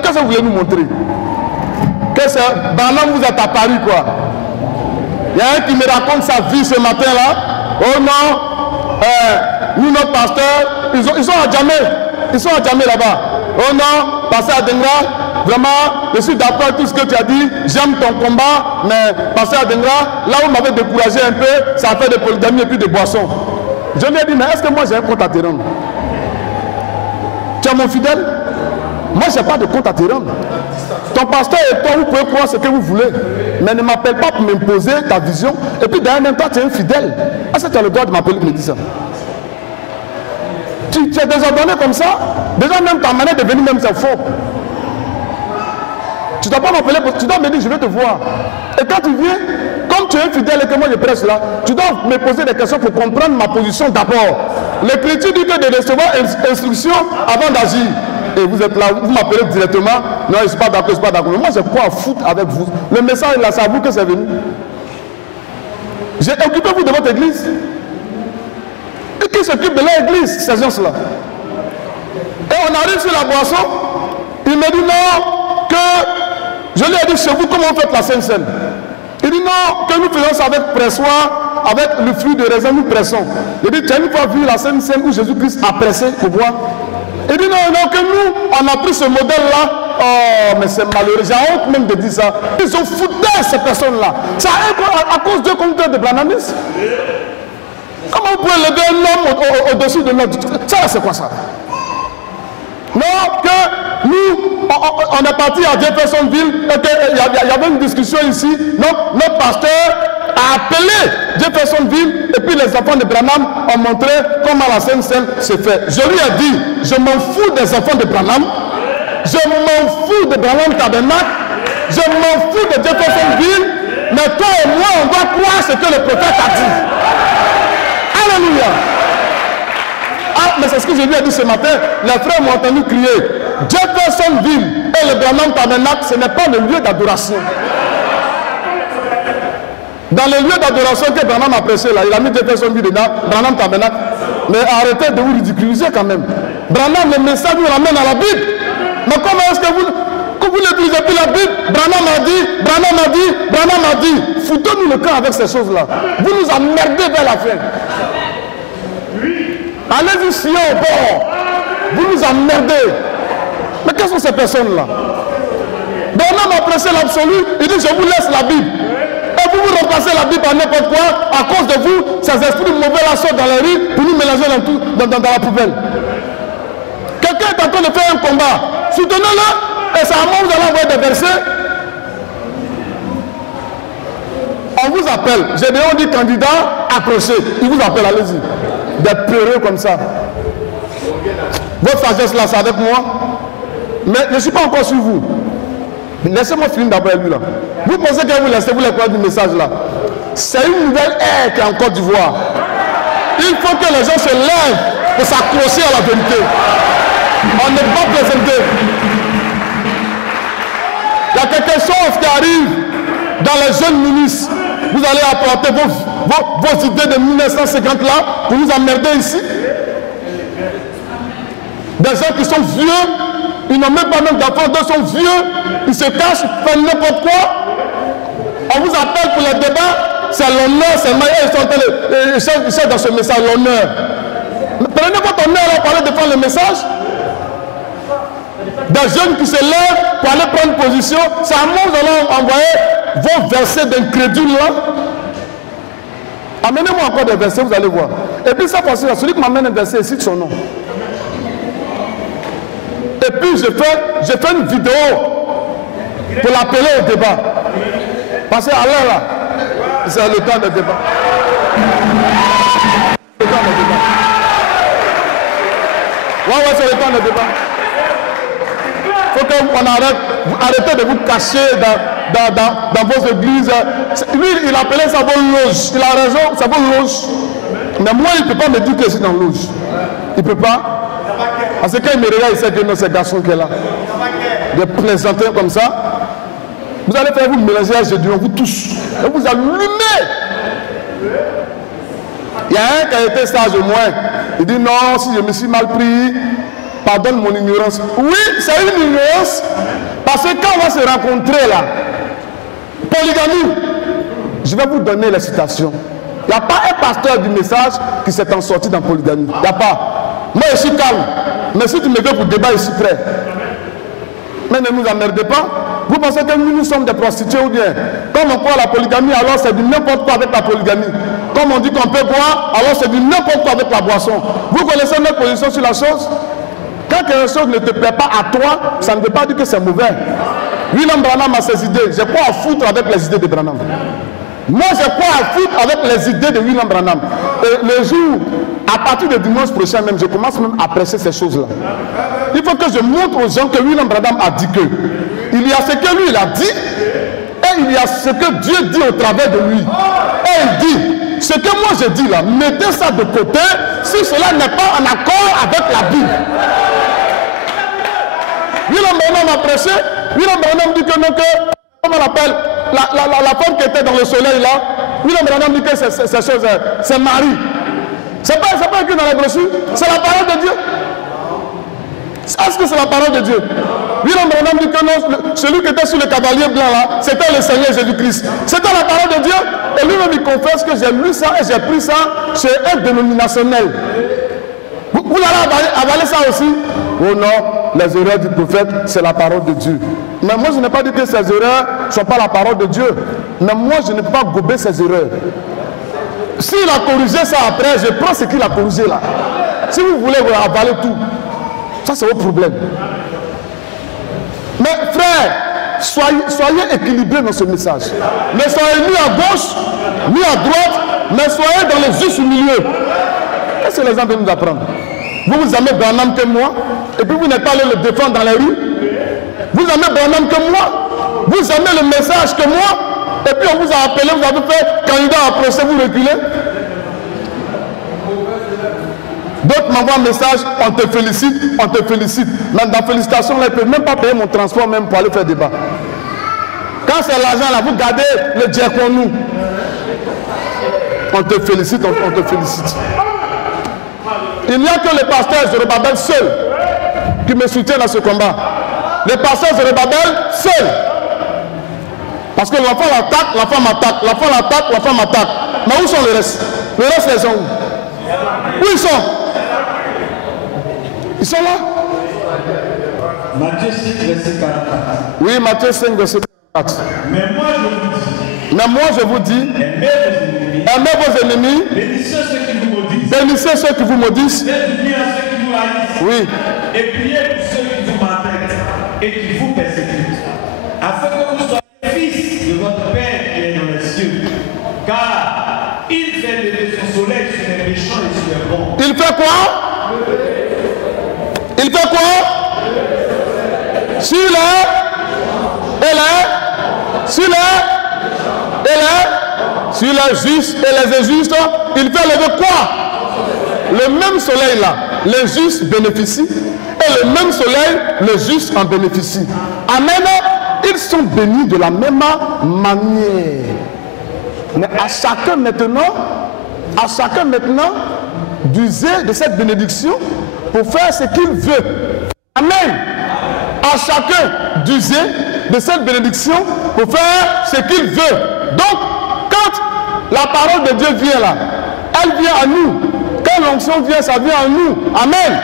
Qu'est-ce que vous voulez nous montrer? Que c'est Branham vous êtes à Paris quoi? Il y a un qui me raconte sa vie ce matin là. Oh non, nous notre pasteur, ils sont à Djamé. Ils sont à Djamé là-bas. Oh non, pasteur Adengra, vraiment, je suis d'accord avec tout ce que tu as dit. J'aime ton combat, mais pasteur Adengra, là où vous m'avez découragé un peu, ça a fait de polygamie et puis de boissons. Je lui ai dit, mais est-ce que moi j'ai un compte à te rendre? Tu es mon fidèle? Moi j'ai pas de compte à te rendre. Ton pasteur et toi, vous pouvez croire ce que vous voulez, mais ne m'appelle pas pour m'imposer ta vision. Et puis derrière même toi, tu es un fidèle. Est-ce que tu as le droit de m'appeler pour me dire ça? Tu es désordonné comme ça. Déjà même ta manière de venir même c'est faux. Tu ne dois pas m'appeler, tu dois me dire je vais te voir. Et quand tu viens, comme tu es fidèle et que moi je prêche là, tu dois me poser des questions pour comprendre ma position d'abord. L'Écriture dit que de recevoir instruction avant d'agir. Et vous êtes là, vous m'appelez directement. Non, je ne suis pas d'accord, je ne suis pas d'accord. Mais moi j'ai quoi à foutre avec vous? Le message là, c'est à vous que c'est venu. J'ai occupé vous de votre église. Et qui s'occupe de leur église, ces gens-là? Et on arrive sur la boisson, il me dit non, que je lui ai dit chez vous comment on fait la Sainte-Seine. Il dit non, que nous faisons ça avec pressoir, avec le fruit de raisin, nous pressons. Il dit tu as une fois vu la Sainte-Seine où Jésus-Christ a pressé pour boire? Il dit non, non, que nous, on a pris ce modèle-là. Oh, mais c'est malheureux, j'ai honte même de dire ça. Ils ont foutu ces personnes-là. C'est à cause d'eux qu'on fait de Branhamis. Comment vous pouvez lever un homme au-dessus de notre... Ça, c'est quoi ça? Non, que nous, on est parti à Jeffersonville et qu'il y avait une discussion ici. Notre pasteur a appelé Jeffersonville et puis les enfants de Branham ont montré comment la Sainte-Seine se fait. Je lui ai dit, je m'en fous des enfants de Branham, je m'en fous de Branham Tabernacle, je m'en fous de Jeffersonville, mais toi et moi, on doit croire ce que le prophète a dit. Alléluia. Ah, mais c'est ce que je lui ai dit ce matin. Les frères m'ont entendu crier. Jeffersonville et le Branham Tabernacle, ce n'est pas le lieu d'adoration. Dans le lieu d'adoration que Branham a prêché là, il a mis Jeffersonville dedans, Branham Tabernacle. Mais arrêtez de vous ridiculiser quand même. Branham, le message nous ramène à la Bible. Mais comment est-ce que vous n'utilisez plus la Bible? Branham a dit, Branham a dit, Branham a dit. Foutons-nous le camp avec ces choses-là. Vous nous emmerdez vers la fin. Allez-y scier au bord. Vous nous emmerdez. Mais quelles sont ces personnes-là? Branham a prêché l'absolu. Il dit je vous laisse la Bible. Et vous vous remplacez la Bible par n'importe quoi. À cause de vous, ces esprits mauvais la sortent dans les rues pour nous mélanger dans la poubelle. Quelqu'un est en train de faire un combat. Soutenez-le. Et c'est à moi vous allez envoyer des versets. On vous appelle. J'ai déjà dit candidat, approchez. Il vous appelle, allez-y. Des peureux comme ça. Votre sagesse là, c'est avec moi. Mais je ne suis pas encore sur vous. Laissez-moi finir d'abord lui là. Vous pensez que vous laissez vous les croire du message là? C'est une nouvelle ère qui est en Côte d'Ivoire. Il faut que les gens se lèvent pour s'accrocher à la vérité. On n'est pas présenté. Il y a quelque chose qui arrive dans les jeunes ministres. Vous allez apporter vos idées de 1950 là pour vous emmerder ici. Des gens qui sont vieux, ils n'ont même pas même d'enfants, d'autres sont vieux, ils se cachent, ils font n'importe quoi. On vous appelle pour les débats, c'est l'honneur, c'est le meilleur, ils cherchent dans ce message l'honneur. Prenez votre honneur là pour aller défendre le message. Des jeunes qui se lèvent pour aller prendre position, c'est à moi que vous allez envoyer vos versets d'incrédules là. Amenez-moi encore des versets, vous allez voir. Et puis ça fois-ci, celui qui m'amène un verset, cite son nom. Et puis j'ai fait une vidéo pour l'appeler au débat. Parce qu'à l'heure là, c'est le temps de débat. Le temps de débat. Ouais, c'est le temps de débat. Il faut qu'on arrête de vous cacher dans vos églises. Lui, il appelait ça bonne loge. Il a raison, ça bonne loge. Mais moi, il ne peut pas me dire que je suis dans la loge. Il ne peut pas. Parce que quand il me regarde, il sait que non, c'est garçon qui est là. De plaisanter comme ça. Vous allez faire vous mélanger à Jésus, on vous touche. Et vous allumez. Il y a un qui a été sage au moins. Il dit non, si je me suis mal pris, pardonne mon ignorance. Oui, c'est une ignorance. Parce que quand on va se rencontrer là, polygamie, je vais vous donner les citations. Il n'y a pas un pasteur du message qui s'est en sorti dans polygamie. Il n'y a pas. Moi, je suis calme. Mais si tu me veux pour débat, je suis prêt. Mais ne nous emmerdez pas. Vous pensez que nous sommes des prostituées ou bien? Comme on croit à la polygamie, alors c'est du n'importe quoi avec la polygamie. Comme on dit qu'on peut boire, alors c'est du n'importe quoi avec la boisson. Vous connaissez notre position sur la chose? Quand quelque chose ne te plaît pas à toi, ça ne veut pas dire que c'est mauvais. William Branham a ses idées. J'ai quoi à foutre avec les idées de Branham? Moi, j'ai quoi à foutre avec les idées de William Branham? Et le jour, à partir de dimanche prochain même, je commence même à prêcher ces choses-là. Il faut que je montre aux gens que William Branham a dit que il y a ce que lui il a dit et il y a ce que Dieu dit au travers de lui. Et il dit, ce que moi je dis là, mettez ça de côté si cela n'est pas en accord avec la Bible. William Branham a prêché. William Branham dit que non, que comment on appelle la femme qui était dans le soleil là. William Branham dit que c'est Marie. C'est pas écrit dans la brochure. C'est la parole de Dieu. Est-ce que c'est la parole de Dieu? William Branham dit que non, celui qui était sur le cavalier blanc là, c'était le Seigneur Jésus-Christ. C'était la parole de Dieu. Et lui-même il confesse que j'ai lu ça et j'ai pris ça chez un dénominationnel. Vous allez avaler ça aussi? Oh non, les erreurs du prophète, c'est la parole de Dieu. Mais moi je n'ai pas dit que ces erreurs ne sont pas la parole de Dieu. Mais moi je ne peux pas gober ces erreurs. S'il a corrigé ça après, je prends ce qu'il a corrigé là. Si vous voulez vous avaler tout, ça c'est votre problème. Mais frère, soyez équilibrés dans ce message. Ne soyez ni à gauche, ni à droite, mais soyez dans le juste milieu. Qu'est-ce que les gens veulent nous apprendre? Vous vous aimez Branham que moi, et puis vous n'êtes pas allé le défendre dans les rues. Vous aimez Branham que moi, vous aimez le message que moi, et puis on vous a appelé, vous avez fait candidat à procès, vous reculez. D'autres m'envoient un message, on te félicite, on te félicite. Mais dans félicitations, là, ils ne peuvent même pas payer mon transport même pour aller faire débat. Quand c'est l'argent là, vous gardez le diaconou. On te félicite, on te félicite. Il n'y a que le pasteur Zorobabel seul qui me soutient dans ce combat. Le pasteur Zorobabel seul. Parce que l'enfant l'attaque, la femme attaque, l'enfant l'attaque, la femme attaque. Mais où sont les restes? Les restes, ils sont où? Où ils sont? Ils sont là. Matthieu 5, verset 44. Oui, Matthieu 5, verset 44. Mais moi je vous dis, aimez vos ennemis, bénissez ceux qui vous maudissent, bénissez ceux qui vous maudissent, faites du bien à ceux qui vous haïssent, oui, et priez pour ceux qui vous maltraitent et qui vous persécutent, afin que vous soyez fils de votre Père qui est dans les cieux, car il fait lever son soleil sur les méchants et sur les bons. Il fait quoi? Il fait quoi? Sur les justes et les injustes, il fait lever quoi? Le même soleil là, les justes bénéficient, et le même soleil, les justes en bénéficient. Amen. Ils sont bénis de la même manière. Mais à chacun maintenant d'user de cette bénédiction pour faire ce qu'il veut. Amen. À chacun d'user de cette bénédiction pour faire ce qu'il veut. Donc, quand la parole de Dieu vient là, elle vient à nous. Quand l'onction vient, ça vient à nous. Amen.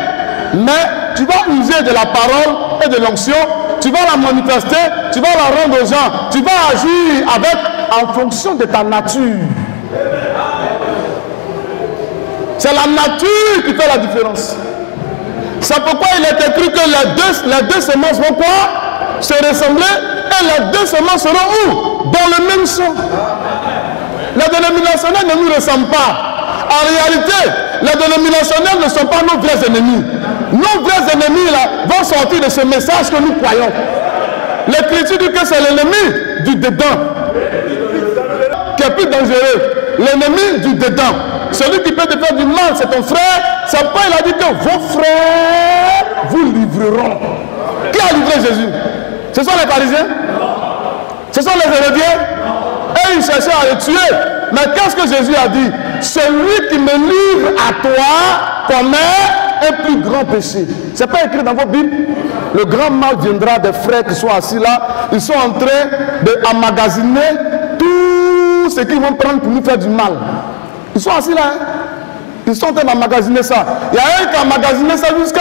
Mais tu vas user de la parole et de l'onction, tu vas la manifester, tu vas la rendre aux gens, tu vas agir avec en fonction de ta nature. C'est la nature qui fait la différence. C'est pourquoi il est écrit que les deux semences vont quoi? Se ressembler, et les deux semences seront où? Dans le même champ. Les dénominationnaires ne nous ressemblent pas. En réalité, les dénominationnaires ne sont pas nos vrais ennemis. Nos vrais ennemis là, vont sortir de ce message que nous croyons. L'Écriture dit que c'est l'ennemi du dedans qui est plus dangereux. L'ennemi du dedans. Celui qui peut te faire du mal, c'est ton frère. C'est pourquoi il a dit que vos frères vous livreront. Qui a livré Jésus? Ce sont les pharisiens? Ce sont les Hérodiens? Et ils cherchaient à le tuer. Mais qu'est-ce que Jésus a dit? Celui qui me livre à toi commet un plus grand péché. Ce n'est pas écrit dans votre Bible? Le grand mal viendra des frères qui sont assis là. Ils sont en train d'emmagasiner tout ce qu'ils vont prendre pour nous faire du mal. Ils sont assis là. Hein? Ils sont en train d'emmagasiner ça. Il y a un qui a emmagasiné ça jusqu'à...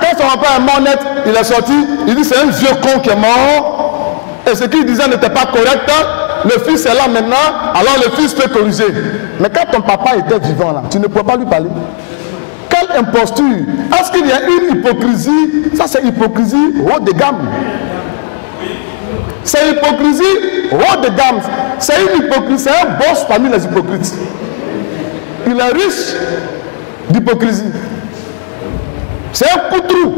Quand son père est mort net, il est sorti. Il dit c'est un vieux con qui est mort. Et ce qu'il disait n'était pas correct. Le fils est là maintenant. Alors le fils peut corriger. Mais quand ton papa était vivant là, tu ne pouvais pas lui parler. Quelle imposture! Est-ce qu'il y a une hypocrisie? Ça c'est hypocrisie haut de gamme. C'est hypocrisie haut de gamme. C'est une hypocrisie, c'est un boss parmi les hypocrites. Il est riche d'hypocrisie. C'est un coutrou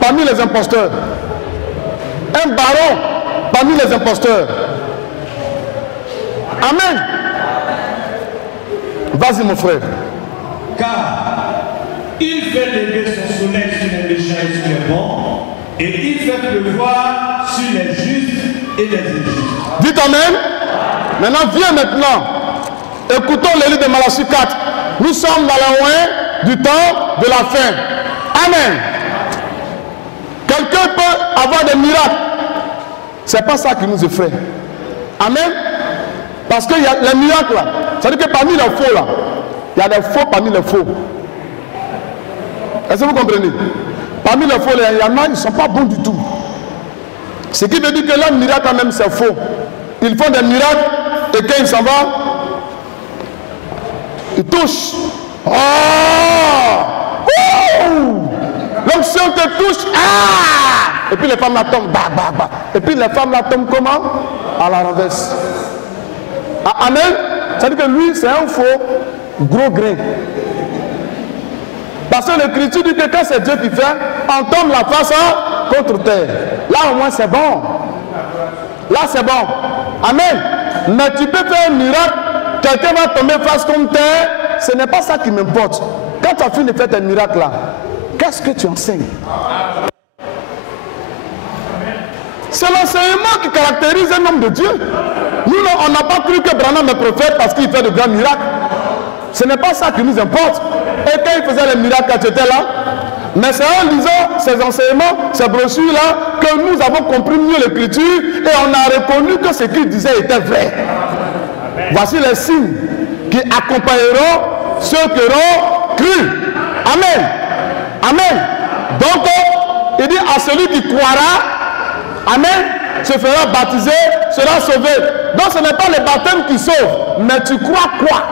parmi les imposteurs. Un baron parmi les imposteurs. Amen. Vas-y mon frère. Car il fait lever son soleil sur les méchants et sur les bons, et il fait pleuvoir sur les justes et les injustes. Dites Amen. Maintenant, viens maintenant. Écoutons le livre de Malachie 4. Nous sommes dans le loin du temps de la fin. Amen. Quelqu'un peut avoir des miracles. Ce n'est pas ça qui nous effraie. Amen. Parce qu'il y a les miracles là. C'est-à-dire que parmi les faux là, il y a des faux parmi les faux. Est-ce que vous comprenez? Parmi les faux, il y en a, ils ne sont pas bons du tout. Ce qui veut dire que leur miracle quand même c'est faux. Ils font des miracles et quand ils s'en vont, ils touchent. Oh! L'onction te touche. Ah! Et puis les femmes la tombent. Bah, bah, bah. Et puis les femmes la tombent comment? À la renverse. Amen. C'est-à-dire que lui, c'est un faux gros grain. Parce que l'Écriture dit que quand c'est Dieu qui fait, on tombe la face contre terre. Là au moins c'est bon. Là c'est bon. Amen. Mais tu peux faire un miracle, quelqu'un va tomber face contre terre, ce n'est pas ça qui m'importe. Quand tu as fini de faire tes miracles là, qu'est-ce que tu enseignes? C'est l'enseignement qui caractérise un homme de Dieu. Nous, on n'a pas cru que Branham est prophète parce qu'il fait de grands miracles. Ce n'est pas ça qui nous importe. Et quand il faisait les miracles quand tu étais là, mais c'est en lisant ces enseignements, ces brochures-là, que nous avons compris mieux l'Écriture et on a reconnu que ce qu'il disait était vrai. Amen. Voici les signes qui accompagneront ceux qui auront cru. Amen. Amen. Donc, il dit à celui qui croira, Amen, se fera baptiser, sera sauvé. Donc ce n'est pas le baptême qui sauve, mais tu crois quoi?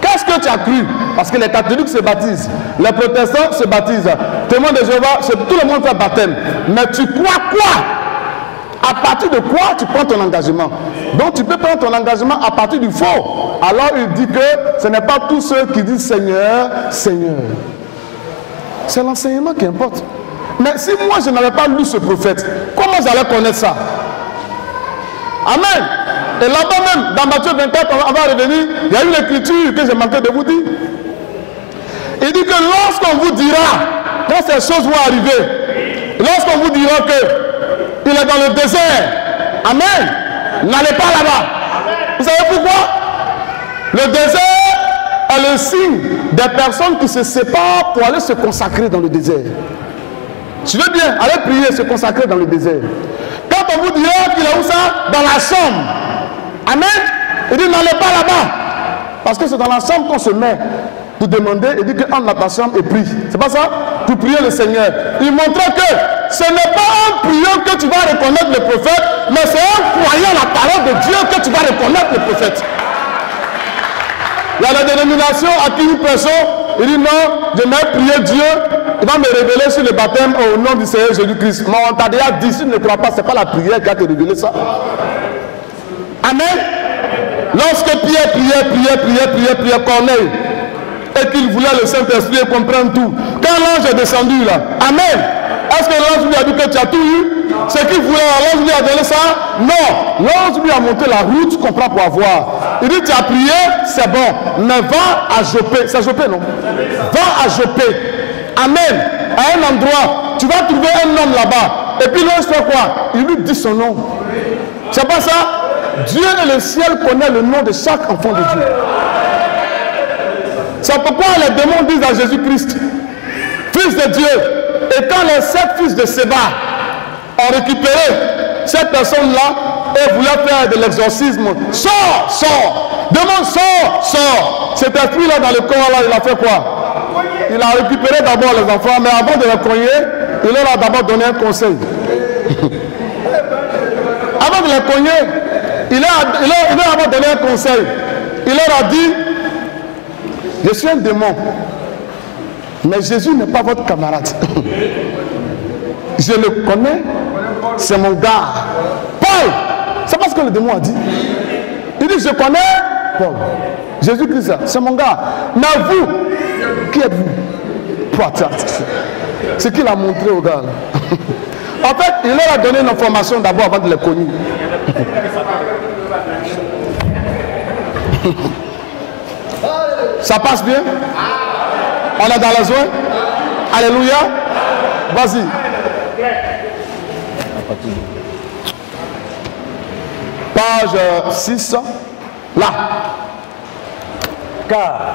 Qu'est-ce que tu as cru? Parce que les catholiques se baptisent, les protestants se baptisent, témoins de Jéhovah, tout le monde fait baptême. Mais tu crois quoi? À partir de quoi tu prends ton engagement? Donc tu peux prendre ton engagement à partir du faux. Alors il dit que ce n'est pas tous ceux qui disent Seigneur, Seigneur. C'est l'enseignement qui importe. Mais si moi je n'avais pas lu ce prophète, comment j'allais connaître ça? Amen. Et là-bas même, dans Matthieu 24, on va revenir, il y a une écriture que j'ai manqué de vous dire. Il dit que lorsqu'on vous dira, quand ces choses vont arriver, lorsqu'on vous dira qu'il est dans le désert, Amen, n'allez pas là-bas. Vous savez pourquoi? Le désert est le signe des personnes qui se séparent pour aller se consacrer dans le désert. Tu veux bien aller prier, se consacrer dans le désert. Quand on vous dira qu'il est où ça? Dans la chambre. Amen. Il dit n'allez pas là-bas. Parce que c'est dans la chambre qu'on se met pour demander. Il dit que entre dans ta chambre et prie. C'est pas ça? Pour prier le Seigneur. Il montrait que ce n'est pas en priant que tu vas reconnaître le prophète, mais c'est en croyant la parole de Dieu que tu vas reconnaître le prophète. Il y a la dénomination à qui nous prêchons. Il dit non, je n'ai prié Dieu il va me révéler sur le baptême au nom du Seigneur Jésus-Christ. Mais on t'a déjà dit, si tu ne crois pas, ce n'est pas la prière qui va te révéler ça. Amen. Lorsque Pierre priait Corneille, et qu'il voulait le Saint-Esprit et comprendre tout. Quand l'ange est descendu là, amen. Est-ce que l'ange lui a dit que tu as tout eu? Ce qu'il voulait, l'ange lui a donné ça? Non. L'ange lui a montré la route, tu comprends, pour avoir. Il dit, tu as prié, c'est bon. Mais va à Joppé. C'est Joppé, non? Va à Joppé. Amen. À un endroit, tu vas trouver un homme là-bas. Et puis l'ange fait quoi? Il lui dit son nom. C'est pas ça? Dieu et le ciel connaissent le nom de chaque enfant de Dieu. C'est pourquoi les démons disent à Jésus-Christ, Fils de Dieu. Et quand les 7 fils de Séba ont récupéré cette personne-là et voulaient faire de l'exorcisme, sors, démon, sors. Cet esprit-là dans le corps, là, il a fait quoi? Il a récupéré d'abord les enfants, mais avant de les cogner, il leur a d'abord donné un conseil. Avant de les cogner, il leur a donné un conseil. Il leur a dit, je suis un démon, mais Jésus n'est pas votre camarade. Je le connais, c'est mon gars. Paul, c'est pas ce que le démon a dit. Il dit, je connais Paul. Jésus-Christ, c'est mon gars. Mais vous, qui êtes-vous? C'est qu'il a montré aux gars. En fait, il leur a donné une information d'abord avant de les connaître. Ça passe bien? On est dans la zone? Alléluia. Vas-y. Page 6. Là. Car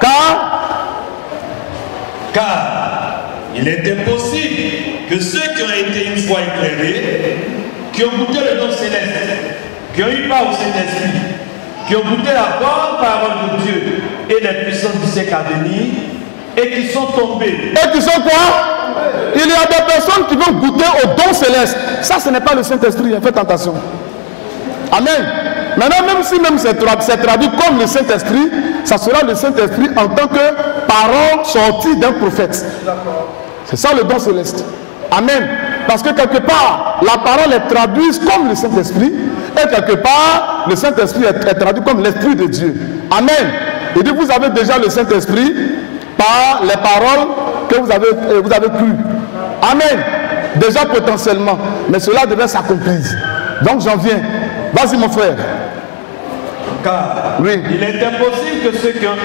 il est impossible que ceux qui ont été une fois éclairés, qui ont goûté le don céleste, qui ont eu part au Saint-Esprit, qui ont goûté la bonne parole de Dieu et les puissances du siècle à venir, et qui sont tombés. Et qui sont quoi? Il y a des personnes qui vont goûter au don céleste. Ça, ce n'est pas le Saint-Esprit, faites attention. Amen. Maintenant, même si c'est traduit comme le Saint-Esprit, ça sera le Saint-Esprit en tant que parole sortie d'un prophète. C'est ça le don céleste. Amen. Parce que quelque part, la parole est traduite comme le Saint-Esprit, et quelque part, le Saint-Esprit est traduit comme l'Esprit de Dieu. Amen. Et donc vous avez déjà le Saint-Esprit par les paroles que vous avez crues. Amen. Déjà potentiellement. Mais cela devait s'accomplir. Donc j'en viens. Vas-y mon frère. Car oui. Il est impossible que ceux qui ont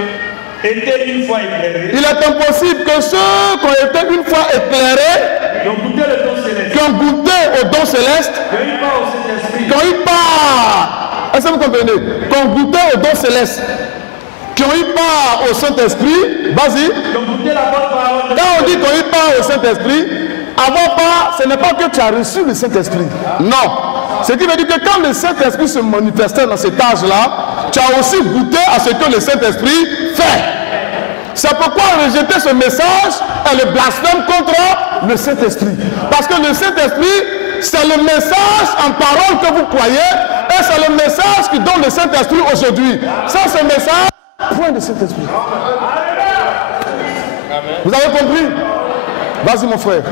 été une fois éclairés. Il est impossible que ceux qui ont été une fois éclairés, qui ont goûté le don céleste, qui ont goûté au don céleste, qui ont eu part au Saint-Esprit, qui ont eu part, est-ce que vous comprenez, qui ont goûté au don céleste, qui ont eu part au Saint-Esprit, vas-y. Qui ont goûté la bonne parole de Dieu. Quand on dit qu'on a eu part au Saint-Esprit, avoir part, ce n'est pas que tu as reçu le Saint-Esprit. Non. Ce qui veut dire que quand le Saint-Esprit se manifestait dans cet âge-là, tu as aussi goûté à ce que le Saint-Esprit fait. C'est pourquoi rejeter ce message est le blasphème contre le Saint-Esprit. Parce que le Saint-Esprit, c'est le message en parole que vous croyez, et c'est le message qui donne le Saint-Esprit aujourd'hui. Sans ce message, point de Saint-Esprit. Vous avez compris? Vas-y mon frère.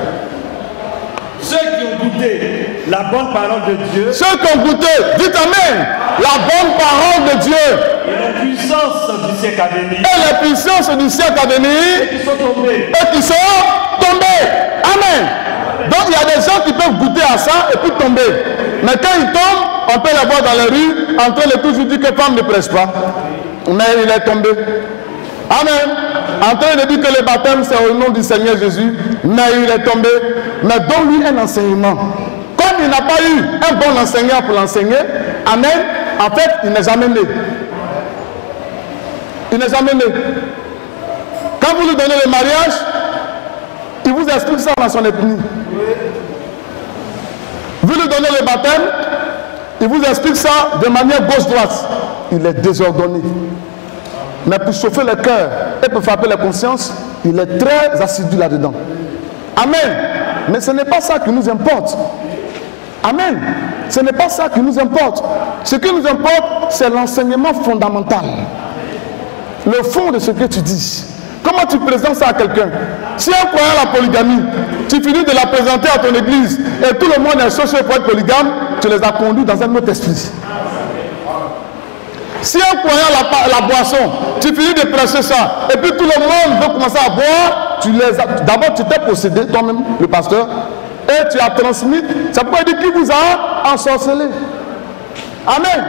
Ceux qui ont goûté la bonne parole de Dieu. Ceux qui ont goûté, dites Amen, la bonne parole de Dieu. Et la puissance du siècle à venir. Et la puissance du siècle à venir. Et qui sont tombés. Et qui sont tombés. Amen. Donc il y a des gens qui peuvent goûter à ça et puis tomber. Mais quand ils tombent, on peut les voir dans les rues en train de toujours dire que femme ne prêche pas. Mais il est tombé. Amen. En train de dire que le baptême c'est au nom du Seigneur Jésus, mais il est tombé. Mais donne-lui un enseignement. Comme il n'a pas eu un bon enseignant pour l'enseigner, amen, en fait, il n'est jamais né. Il n'est jamais né. Quand vous lui donnez le mariage, il vous explique ça dans son ethnie. Vous lui donnez le baptême, il vous explique ça de manière gauche-droite. Il est désordonné. Mais pour chauffer le cœur et pour frapper la conscience, il est très assidu là-dedans. Amen. Mais ce n'est pas ça qui nous importe. Amen. Ce n'est pas ça qui nous importe. Ce qui nous importe, c'est l'enseignement fondamental. Le fond de ce que tu dis. Comment tu présentes ça à quelqu'un? Si un croyant à la polygamie, tu finis de la présenter à ton église et tout le monde est chaud pour être polygame, tu les as conduits dans un autre esprit. Si un croyant à la boisson, tu finis de prêcher ça et puis tout le monde veut commencer à boire, d'abord tu t'es possédé toi-même, le pasteur, et tu as transmis. Ça peut dire qui vous a ensorcelé. Amen.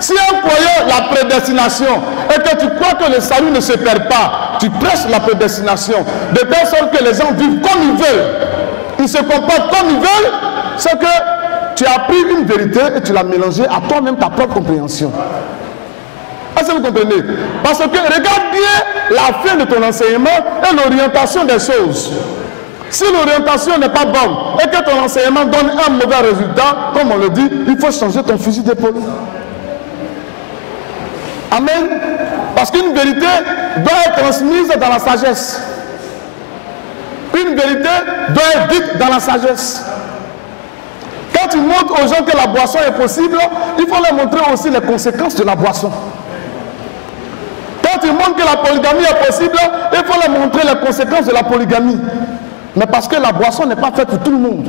Si un croyant la prédestination et que tu crois que le salut ne se perd pas, tu prêches la prédestination de telle sorte que les gens vivent comme ils veulent, ils se comportent comme ils veulent, c'est que tu as pris une vérité et tu l'as mélangée à toi-même, ta propre compréhension. Est-ce que vous comprenez? Parce que regarde bien la fin de ton enseignement et l'orientation des choses. Si l'orientation n'est pas bonne et que ton enseignement donne un mauvais résultat, comme on le dit, il faut changer ton fusil d'épaule. Amen. Parce qu'une vérité doit être transmise dans la sagesse. Une vérité doit être dite dans la sagesse. Quand tu montres aux gens que la boisson est possible, il faut leur montrer aussi les conséquences de la boisson. Quand tu montres que la polygamie est possible, il faut leur montrer les conséquences de la polygamie. Mais parce que la boisson n'est pas faite pour tout le monde.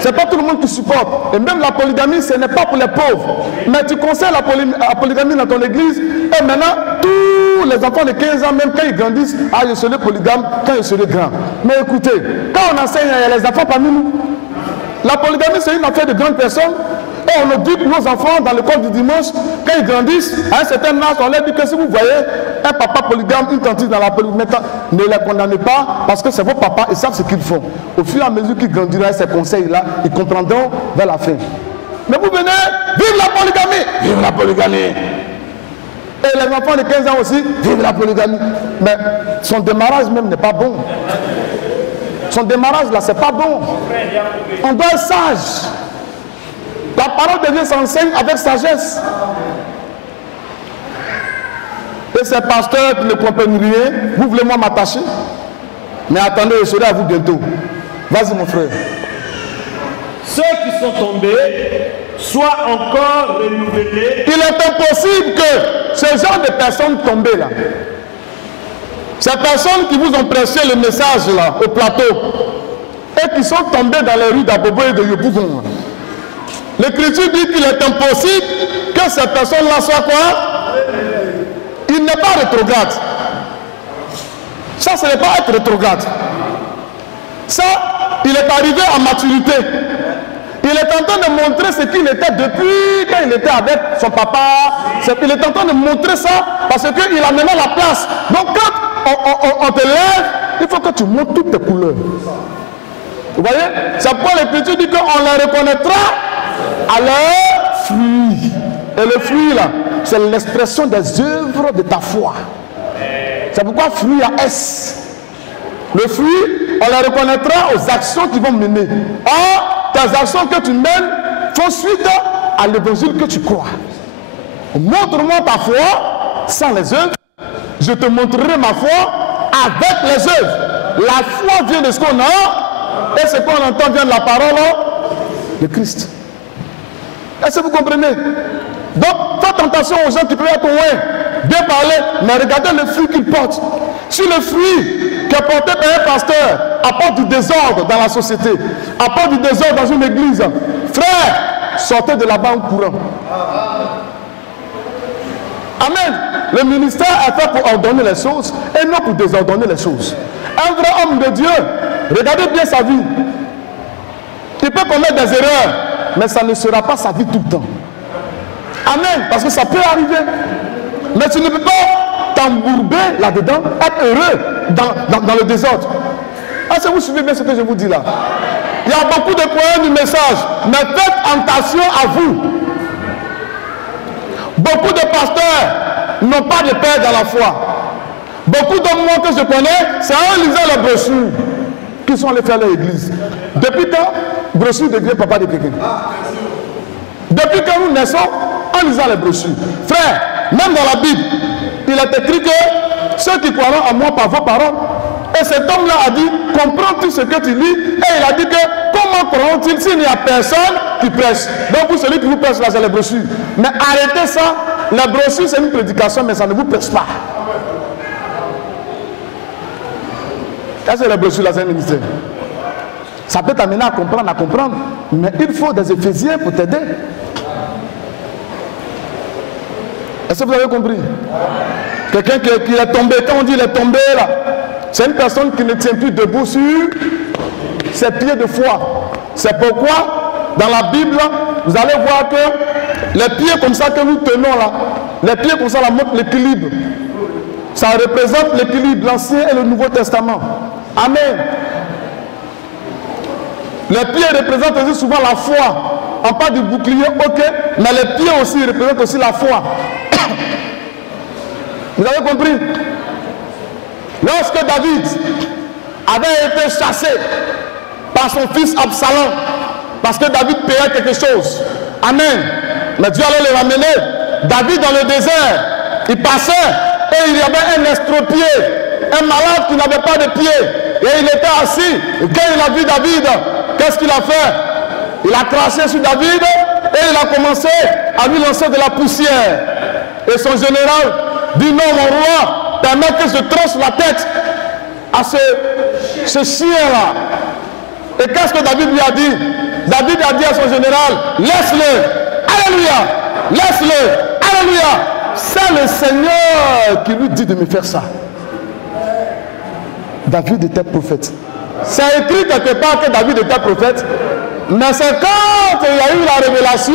Ce n'est pas tout le monde qui supporte. Et même la polygamie, ce n'est pas pour les pauvres. Mais tu conseilles la polygamie dans ton église. Et maintenant, tous les enfants de 15 ans, même quand ils grandissent, ah, je serai polygame quand je serai grand. Mais écoutez, quand on enseigne, il y a les enfants parmi nous. La polygamie, c'est une affaire de grandes personnes. Et on éduque nos enfants dans l'école du dimanche. Quand ils grandissent, à un certain âge, on leur dit que si vous voyez un papa polygame, une tante dans la polygamie, ne les condamnez pas parce que c'est vos papas, ils savent ce qu'ils font. Au fur et à mesure qu'ils grandiront avec ces conseils-là, ils comprendront vers la fin. Mais vous venez, vive la polygamie! Vive la polygamie! Et les enfants de 15 ans aussi, vive la polygamie! Mais son démarrage même n'est pas bon. Son démarrage là, c'est pas bon. On doit être sage. La parole de Dieu s'enseigne avec sagesse. Et ces pasteurs qui ne comprennent rien, vous voulez moi m'attacher? Mais attendez, je serai à vous bientôt. Vas-y mon frère. Ceux qui sont tombés soient encore renouvelés. Il est impossible que ce genre de personnes tombées là, ces personnes qui vous ont prêché le message là au plateau et qui sont tombées dans les rues d'Abobo et de Yopougon, l'Écriture dit qu'il est impossible que ces personnes-là soient quoi? Il n'est pas rétrograde. Ça, ce n'est pas être rétrograde. Ça, il est arrivé à maturité. Il est en train de montrer ce qu'il était depuis quand il était avec son papa. Il est en train de montrer ça parce qu'il a maintenant la place. Donc quand on te lève, il faut que tu montres toutes tes couleurs. Vous voyez? C'est pourquoi l'Écriture dit qu'on les reconnaîtra à leurs fruits. Et le fruit là, c'est l'expression des œuvres de ta foi. C'est pourquoi fruit à S. Le fruit, on les reconnaîtra aux actions qu'ils vont mener. Or, tes actions que tu mènes font suite à l'évangile que tu crois. Montre-moi ta foi sans les œuvres. Je te montrerai ma foi avec les œuvres. La foi vient de ce qu'on a et ce qu'on entend vient de la parole de Christ. Est-ce que vous comprenez? Donc, faites attention aux gens qui peuvent être loin, bien parler, mais regardez le fruit qu'ils portent. Si le fruit qui est porté par un pasteur apporte du désordre dans la société, apporte du désordre dans une église, frère, sortez de là-bas en courant. Amen. Le ministère est fait pour ordonner les choses et non pour désordonner les choses. Un vrai homme de Dieu, regardez bien sa vie. Il peut commettre des erreurs, mais ça ne sera pas sa vie tout le temps. Amen. Parce que ça peut arriver. Mais tu ne peux pas t'embourber là-dedans, être heureux dans le désordre. Est-ce que vous suivez bien ce que je vous dis là? Il y a beaucoup de croyants du message, mais faites attention à vous. Beaucoup de pasteurs n'ont pas de père dans la foi. Beaucoup d'hommes que je connais, c'est en lisant les brochures qu'ils sont allés faire leur église. Depuis quand brochure devient papa de quelqu'un? Depuis que nous naissons, en lisant les brochures. Frère, même dans la Bible, il est écrit que ceux qui croiront en moi par vos paroles. Et cet homme-là a dit, comprends tout ce que tu lis. Et il a dit que, comment croiront-ils s'il n'y a personne qui prêche? Donc vous, celui qui vous prêche là, c'est les brochures. Mais arrêtez ça. La brochure, c'est une prédication, mais ça ne vous prêche pas. Est-ce que les brochures là, c'est un ministère? Ça peut t'amener à comprendre. Mais il faut des Éphésiens pour t'aider. Est-ce que vous avez compris? Quelqu'un qui est tombé, quand on dit il est tombé là, c'est une personne qui ne tient plus debout sur ses pieds de foi. C'est pourquoi, dans la Bible, vous allez voir que les pieds comme ça que nous tenons là, les pieds comme ça, la montre l'équilibre. Ça représente l'équilibre, l'Ancien et le Nouveau Testament. Amen. Les pieds représentent aussi souvent la foi. On parle du bouclier, ok, mais les pieds aussi représentent aussi la foi. Vous avez compris? Lorsque David avait été chassé par son fils Absalom, parce que David payait quelque chose. Amen. Mais Dieu allait le ramener. David dans le désert, il passait et il y avait un estropié, un malade qui n'avait pas de pied. Et il était assis. Et quand il a vu David, qu'est-ce qu'il a fait? Il a craché sur David et il a commencé à lui lancer de la poussière. Et son général dit non, mon roi, permets que je tranche la tête à ce chien-là. Et qu'est-ce que David lui a dit? David a dit à son général, laisse-le. Alléluia. Laisse-le. Alléluia. C'est le Seigneur qui lui dit de me faire ça. David était prophète. C'est écrit quelque part que David était prophète. Mais c'est quand il y a eu la révélation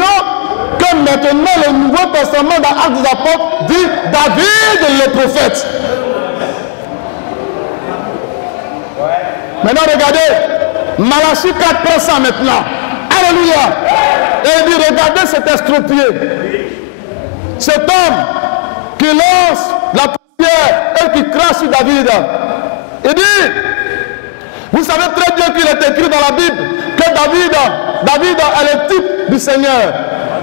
que maintenant le Nouveau Testament dans Actes des Apôtres dit David le prophète. Maintenant regardez, Malachie 4 prend ça maintenant. Alléluia. Et il dit regardez cet estropié. Cet homme qui lance la poussière et qui crache sur David. Il dit, vous savez très bien qu'il est écrit dans la Bible que David est le type du Seigneur.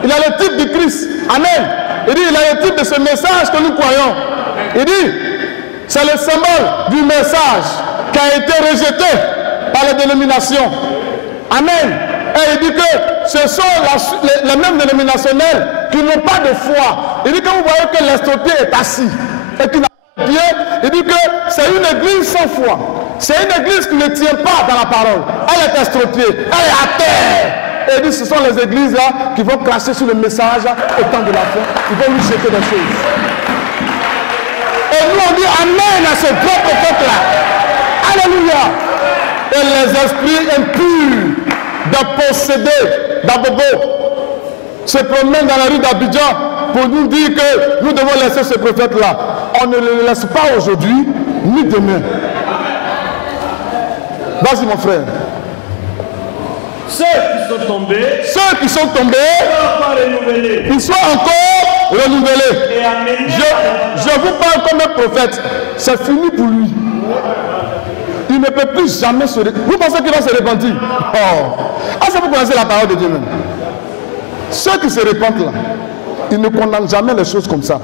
Il est le type du Christ. Amen. Il dit, il est le type de ce message que nous croyons. Il dit, c'est le symbole du message qui a été rejeté par les dénominations. Amen. Et il dit que ce sont les mêmes dénominationnels qui n'ont pas de foi. Il dit, quand vous voyez que l'estropié est assis et qu'il n'a pas de pied, il dit que c'est une église sans foi. C'est une église qui ne tient pas dans la parole. Elle est estropiée, elle est à terre. Et il dit, ce sont les églises là qui vont cracher sur le message au temps de la fin. Ils vont lui jeter des choses. Et nous on dit amen à ce grand prophète là. Alléluia. Et les esprits impurs de posséder d'Abobo se promènent dans la rue d'Abidjan pour nous dire que nous devons laisser ce prophète là. On ne le laisse pas aujourd'hui ni demain. Vas-y mon frère. Ceux qui sont tombés, ils sont encore renouvelés. Je vous parle comme un prophète. C'est fini pour lui. Il ne peut plus jamais se repentir. Vous pensez qu'il va se repentir? Oh. Ah, ça vous connaissez la parole de Dieu même. Ceux qui se repentent là, ils ne condamnent jamais les choses comme ça.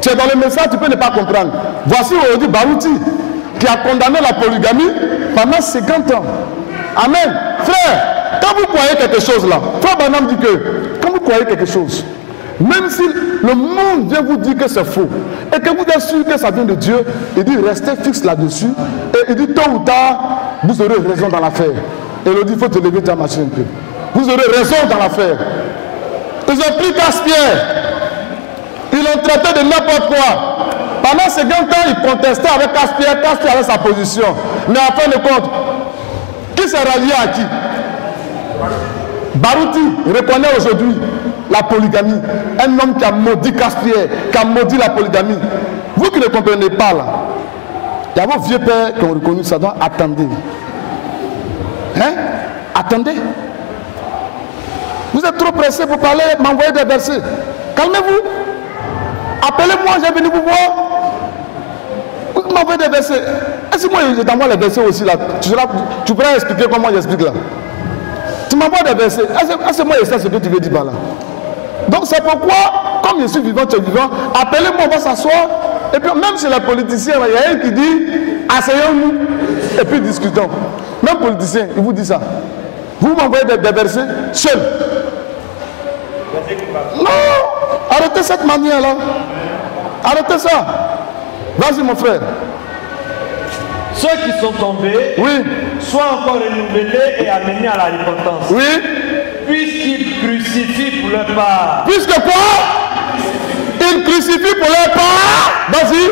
Tu es dans le message, tu peux ne pas comprendre. Voici aujourd'hui Barouti qui a condamné la polygamie pendant 50 ans. Amen. Frère, quand vous croyez quelque chose là, Frère Branham dit que quand vous croyez quelque chose, même si le monde vient vous dire que c'est faux et que vous êtes sûr que ça vient de Dieu, il dit restez fixe là-dessus et il dit tôt ou tard, vous aurez raison dans l'affaire. Et il dit il faut te lever ta machine un peu. Vous aurez raison dans l'affaire. Ils ont pris Casse-Pierre. Ils l'ont traité de n'importe quoi. Pendant 50 ans, ils contestaient avec Casse-Pierre. Casse-Pierre avait sa position. Mais en fin de compte, qui s'est rallié à qui? Barouti reconnaît aujourd'hui la polygamie. Un homme qui a maudit Casse-Pierre, qui a maudit la polygamie. Vous qui ne comprenez pas là, il y a vos vieux pères qui ont reconnu ça. Donc attendez. Hein? Attendez. Vous êtes trop pressé pour parler, m'envoyer des versets. Calmez-vous. Appelez-moi, j'ai venu vous voir. Vous m'envoyez des versets. Est-ce que moi je t'envoie les versets aussi là? Tu pourrais expliquer comment j'explique là. Tu m'envoies des versets. Est-ce que moi je sais ce que tu veux dire par là? Donc c'est pourquoi, comme je suis vivant, tu es vivant, appelez-moi, on va s'asseoir. Et puis même chez les politiciens, il y a un qui dit asseyons-nous et puis discutons. Même politicien, il vous dit ça. Vous m'envoyez des versets seuls. Non, arrêtez cette manière-là. Arrêtez ça. Vas-y mon frère. Ceux qui sont tombés, oui, soient encore renouvelés et amenés à la repentance. oui. Puisqu'ils crucifient pour leur part. Puisque quoi? Ils crucifient pour leur part. Vas-y.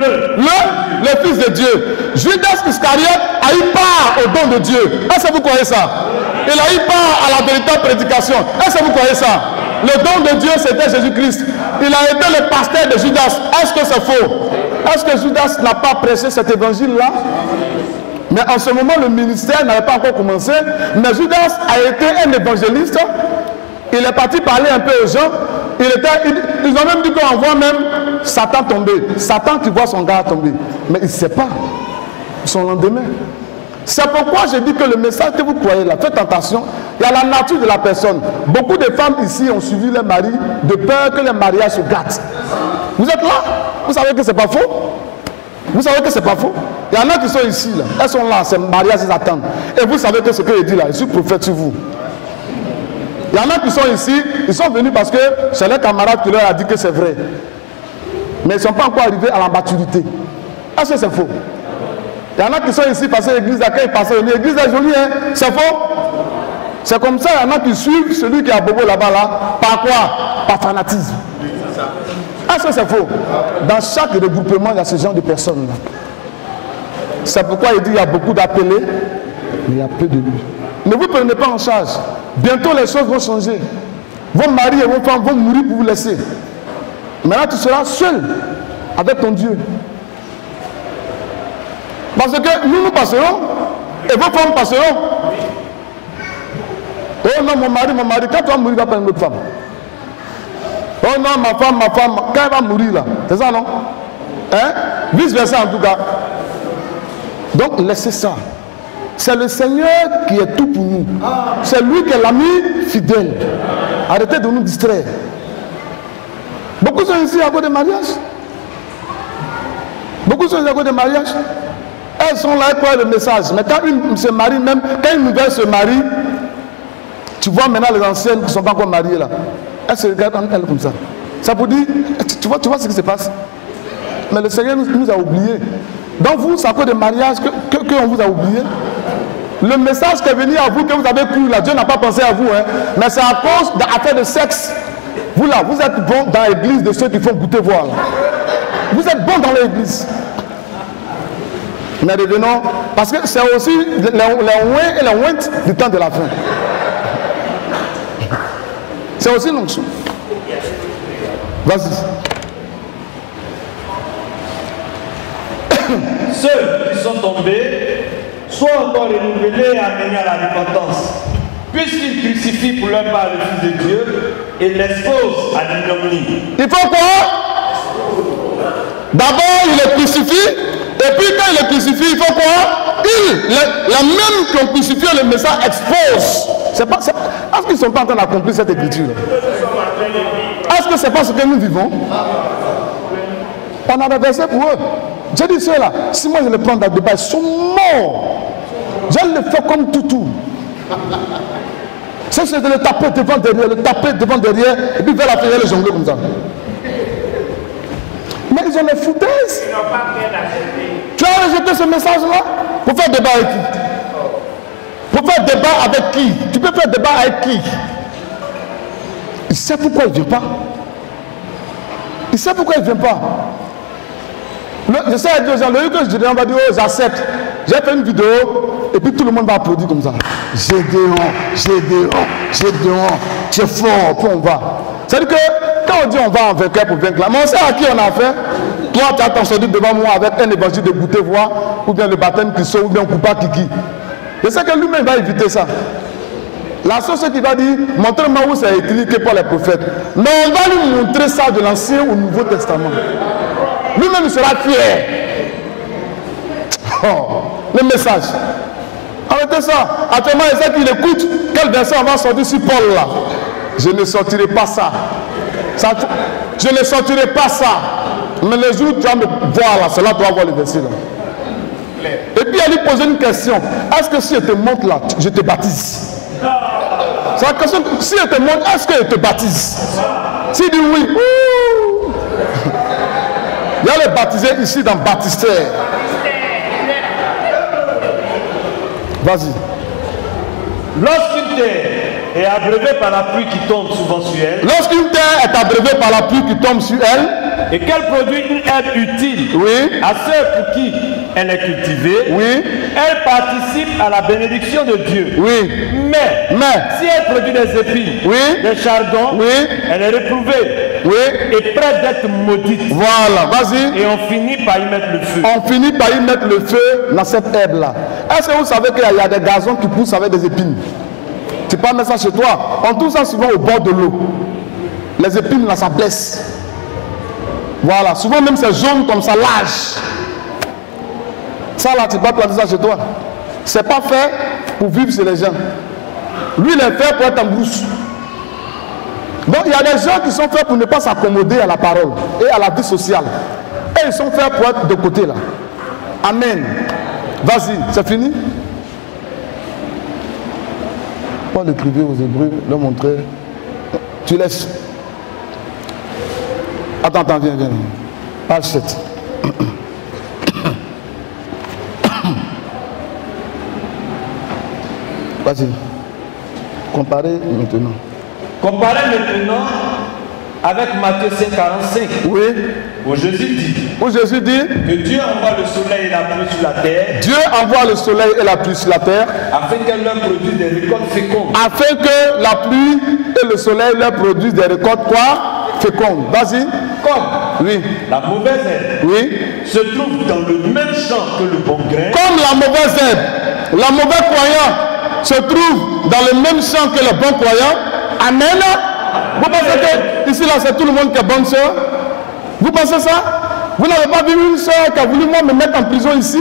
Le Fils de Dieu. Judas Iscariote a eu part au don de Dieu. Est-ce que vous croyez ça? Il a eu part à la véritable prédication. Est-ce que vous croyez ça? Le don de Dieu, c'était Jésus-Christ. Il a été le pasteur de Judas. Est-ce que c'est faux? Est-ce que Judas n'a pas prêché cet évangile-là? Mais en ce moment, le ministère n'avait pas encore commencé. Mais Judas a été un évangéliste. Il est parti parler un peu aux gens. Ils ont même dit qu'on voit même Satan tomber. Satan qui voit son gars tomber. Mais il ne sait pas son lendemain. C'est pourquoi je dis que le message que vous croyez là, faites attention. Il y a la nature de la personne. Beaucoup de femmes ici ont suivi leur mari de peur que le mariage se gâte. Vous êtes là? Vous savez que ce n'est pas faux? Vous savez que ce n'est pas faux? Il y en a qui sont ici, là. Elles sont là, c'est mariage, ils attendent. Et vous savez que ce que je dis là, je suis prophète sur vous. Il y en a qui sont ici, ils sont venus parce que c'est leur camarade qui leur a dit que c'est vrai. Mais ils ne sont pas encore arrivés à la maturité. Est-ce que c'est faux? Il y en a qui sont ici parce que l'église d'accueil est passée. L'église est jolie, hein? C'est faux? C'est comme ça, il y en a qui suivent celui qui a bobo là-bas, là. Par quoi? Par fanatisme. Est-ce que c'est faux? Dans chaque regroupement, il y a ce genre de personnes-là. C'est pourquoi il dit qu'il y a beaucoup d'appelés, mais il y a peu de lui. Ne vous prenez pas en charge. Bientôt les choses vont changer. Vos maris et vos femmes vont mourir pour vous laisser. Maintenant tu seras seul avec ton Dieu. Parce que nous passerons et vos femmes passeront. Oh non, mon mari, quand tu vas mourir, il va prendre une autre femme. Oh non, ma femme, quand elle va mourir là, c'est ça non? Hein? Vice versa en tout cas. Donc laissez ça. C'est le Seigneur qui est tout pour nous. C'est lui qui est l'ami fidèle. Arrêtez de nous distraire. Beaucoup sont ici à cause de mariage. Beaucoup sont ici à cause de mariage. Elles sont là, elles croient le message. Mais quand une se marie, même quand une nouvelle se marie, tu vois maintenant les anciennes qui ne sont pas encore mariées là. Elles se regardent entre elles comme ça. Ça vous dit, tu vois ce qui se passe. Mais le Seigneur nous a oubliés. Donc vous, c'est à cause de mariage qu'on vous a oublié. Le message qui est venu à vous, que vous avez cru là, Dieu n'a pas pensé à vous. Hein, mais c'est à cause d'affaires de sexe. Vous là, vous êtes bons dans l'église de ceux qui font goûter voir. Là. Vous êtes bons dans l'église. Mais revenons, parce que c'est aussi les ouins et les ouintes du temps de la fin. C'est aussi l'onction. Vas-y. Ceux qui sont tombés soient encore renouvelés et amenés à la repentance, puisqu'ils crucifient pour leur part le Fils de Dieu et l'exposent à l'ignominie. Il faut quoi? D'abord, il le crucifie, et puis quand il le crucifie, il faut quoi? La même qui ont crucifié le message expose. Est-ce qu'ils ne sont pas en train d'accomplir cette écriture? Est-ce que ce n'est pas ce que nous vivons? On a des versets pour eux. J'ai dit ceux-là, si moi je les prends dans le débat, ils sont morts. Je le fais comme toutou. Ça, c'est de le taper devant derrière, et puis vers la prière, le jongler comme ça. Mais ils ont les foutaises. Tu as rejeté ce message-là pour faire débat avec qui? Pour faire débat avec qui? Tu peux faire débat avec qui? Il sait pourquoi il ne vient pas. Il sait pourquoi il ne vient pas. Je sais à dire aux gens, le jour que je dis, on va dire, oh, j'accepte. J'ai fait une vidéo, et puis tout le monde va applaudir comme ça. Gédéon, tu es fort, puis on va. C'est-à-dire que quand on dit on va en vainqueur pour vaincre, mais on sait à qui on a affaire. Toi, tu as ton sorti devant moi avec un évangile de goûter voir, ou bien le baptême qui sort, ou bien un coupa kiki. Je sais que lui-même va éviter ça. La chose qui va dire, montrez-moi où c'est écrit que pour les prophètes. Mais on va lui montrer ça de l'Ancien au Nouveau Testament. Lui-même il sera fier. Oh, le message. Arrêtez ça. Actuellement, il sait qu'il écoute. Quel verset on va sortir sur Paul là? Je ne sortirai pas ça. Je ne sortirai pas ça. Mais le jour où tu vas me voir là, c'est là que tu vas voir le verset là. Et puis elle lui posait une question. Est-ce que si je te montre là, je te baptise? C'est la question. Si je te montre, est-ce que je te baptise? S'il dit oui, il y a les baptisés ici dans Baptistère. Vas-y. Lorsqu'une terre est abreuvée par la pluie qui tombe souvent sur elle, Lorsqu'une terre est abreuvée par la pluie qui tombe sur elle, et qu'elle produit une herbe utile oui, à ceux pour qui elle est cultivée, oui, elle participe à la bénédiction de Dieu. oui, Mais si elle produit des épines, oui, des chardons, oui, elle est réprouvée oui, et prête d'être maudite. voilà, vas-y. Et on finit par y mettre le feu. On finit par y mettre le feu dans cette herbe-là. Est-ce que vous savez qu'il y a des gazons qui poussent avec des épines? Tu peux mettre ça chez toi. On trouve ça souvent au bord de l'eau. Les épines là, ça blesse. Voilà, souvent même c'est jaune comme ça, lâche. Ça là, tu peux planter ça chez toi. C'est pas fait pour vivre chez les gens. Lui, il est fait pour être en brousse. Donc il y a des gens qui sont faits pour ne pas s'accommoder à la parole et à la vie sociale. Et ils sont faits pour être de côté là. Amen. Vas-y, c'est fini. Paul écrivait aux Hébreux, leur montrer. Tu laisses. Attends, viens. Page 7. Vas-y. Comparez maintenant. Comparez maintenant avec Matthieu 5,45. Oui. Où Jésus dit Où Jésus dit que Dieu envoie le soleil et la pluie sur la terre. Dieu envoie le soleil et la pluie sur la terre. Afin qu'elle leur produise des récoltes fécondes. Afin que la pluie et le soleil leur produisent des récoltes quoi? Fécondes. Vas-y. Comme Oui. la mauvaise herbe Oui. se trouve dans le même champ que le bon grain. Comme la mauvaise herbe, la mauvaise croyant se trouve dans le même champ que le bon croyant. Amen. Vous pensez que ici là c'est tout le monde qui est bonne soeur? Vous pensez ça? Vous n'avez pas vu une soeur qui a voulu moi me mettre en prison ici?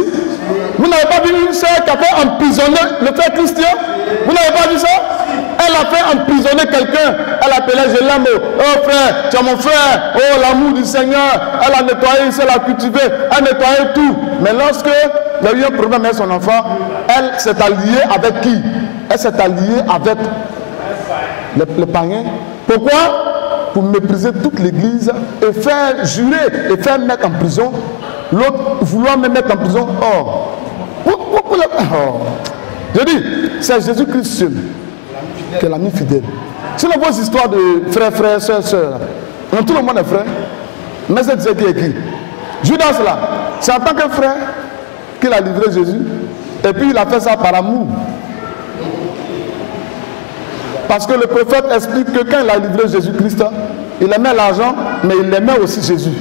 Vous n'avez pas vu une soeur qui a fait emprisonner le frère Christian? Vous n'avez pas vu ça? Elle a fait emprisonner quelqu'un. Elle appelait, je l'aime. Oh frère, tu es mon frère. Oh l'amour du Seigneur. Elle a nettoyé ici, elle a cultivé. Elle a nettoyé tout. Mais lorsque il y a eu un problème avec son enfant, elle s'est alliée avec qui? Elle s'est alliée avec les païens. Pourquoi? Pour mépriser toute l'église et faire jurer et faire mettre en prison. L'autre vouloir me mettre en prison. Je dis, c'est Jésus-Christ seul qui est l'ami fidèle. Sinon vos histoires de frères, sœurs, tout le monde est frère. Mais c'est Dieu qui est qui? Judas là, c'est en tant que frère qu'il a livré Jésus. Et puis il a fait ça par amour. Parce que le prophète explique que quand il a livré Jésus-Christ, il aimait l'argent, mais il aimait aussi Jésus.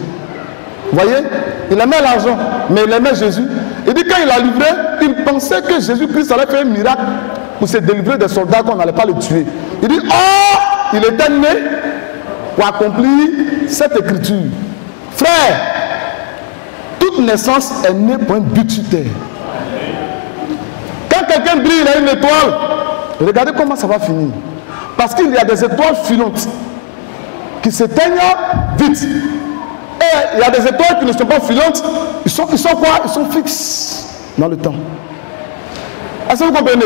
Vous voyez? Il aimait l'argent, mais il aimait Jésus. Il dit quand il a livré, il pensait que Jésus-Christ allait faire un miracle pour se délivrer des soldats qu'on n'allait pas le tuer. Il dit, oh, il était né pour accomplir cette écriture. Frère, toute naissance est née pour un but sur terre. Quand quelqu'un brille, il a une étoile. Regardez comment ça va finir. Parce qu'il y a des étoiles filantes qui s'éteignent vite. Et il y a des étoiles qui ne sont pas filantes. Ils sont quoi? Ils sont fixes dans le temps. Est-ce que vous comprenez?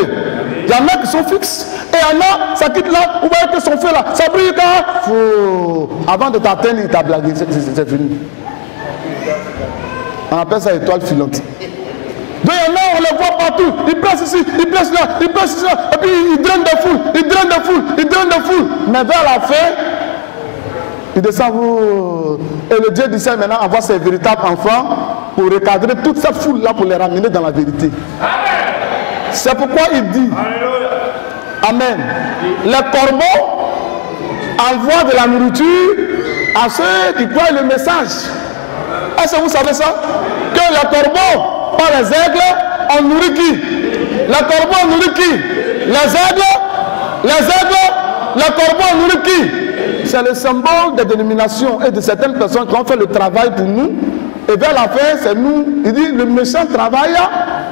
Il y en a qui sont fixes. Et il y en a, ça quitte là. Vous voyez que son feu là, ça brille quand avant de t'atteindre, il t'a blagué. C'est fini. On appelle ça étoile filante. Donc il y en a, on les voit partout. Ils pressent ici, ils pressent là, ils pressent là. Et puis ils drainent des foules, ils drainent des foules, ils drainent des foules. Mais vers la fin, ils descendent. Et le Dieu du ciel maintenant envoie ses véritables enfants pour recadrer toute cette foule-là pour les ramener dans la vérité. C'est pourquoi il dit, Amen, les corbeaux envoient de la nourriture à ceux qui croient le message. Est-ce que vous savez ça? Que les corbeaux, pas les aigles, on nourrit qui? Les corbeaux, on nourrit qui? Les aigles, les corbeaux, on nourrit qui? C'est le symbole des dénominations et de certaines personnes qui ont fait le travail pour nous. Et vers la fin, c'est nous. Il dit, le méchant travaille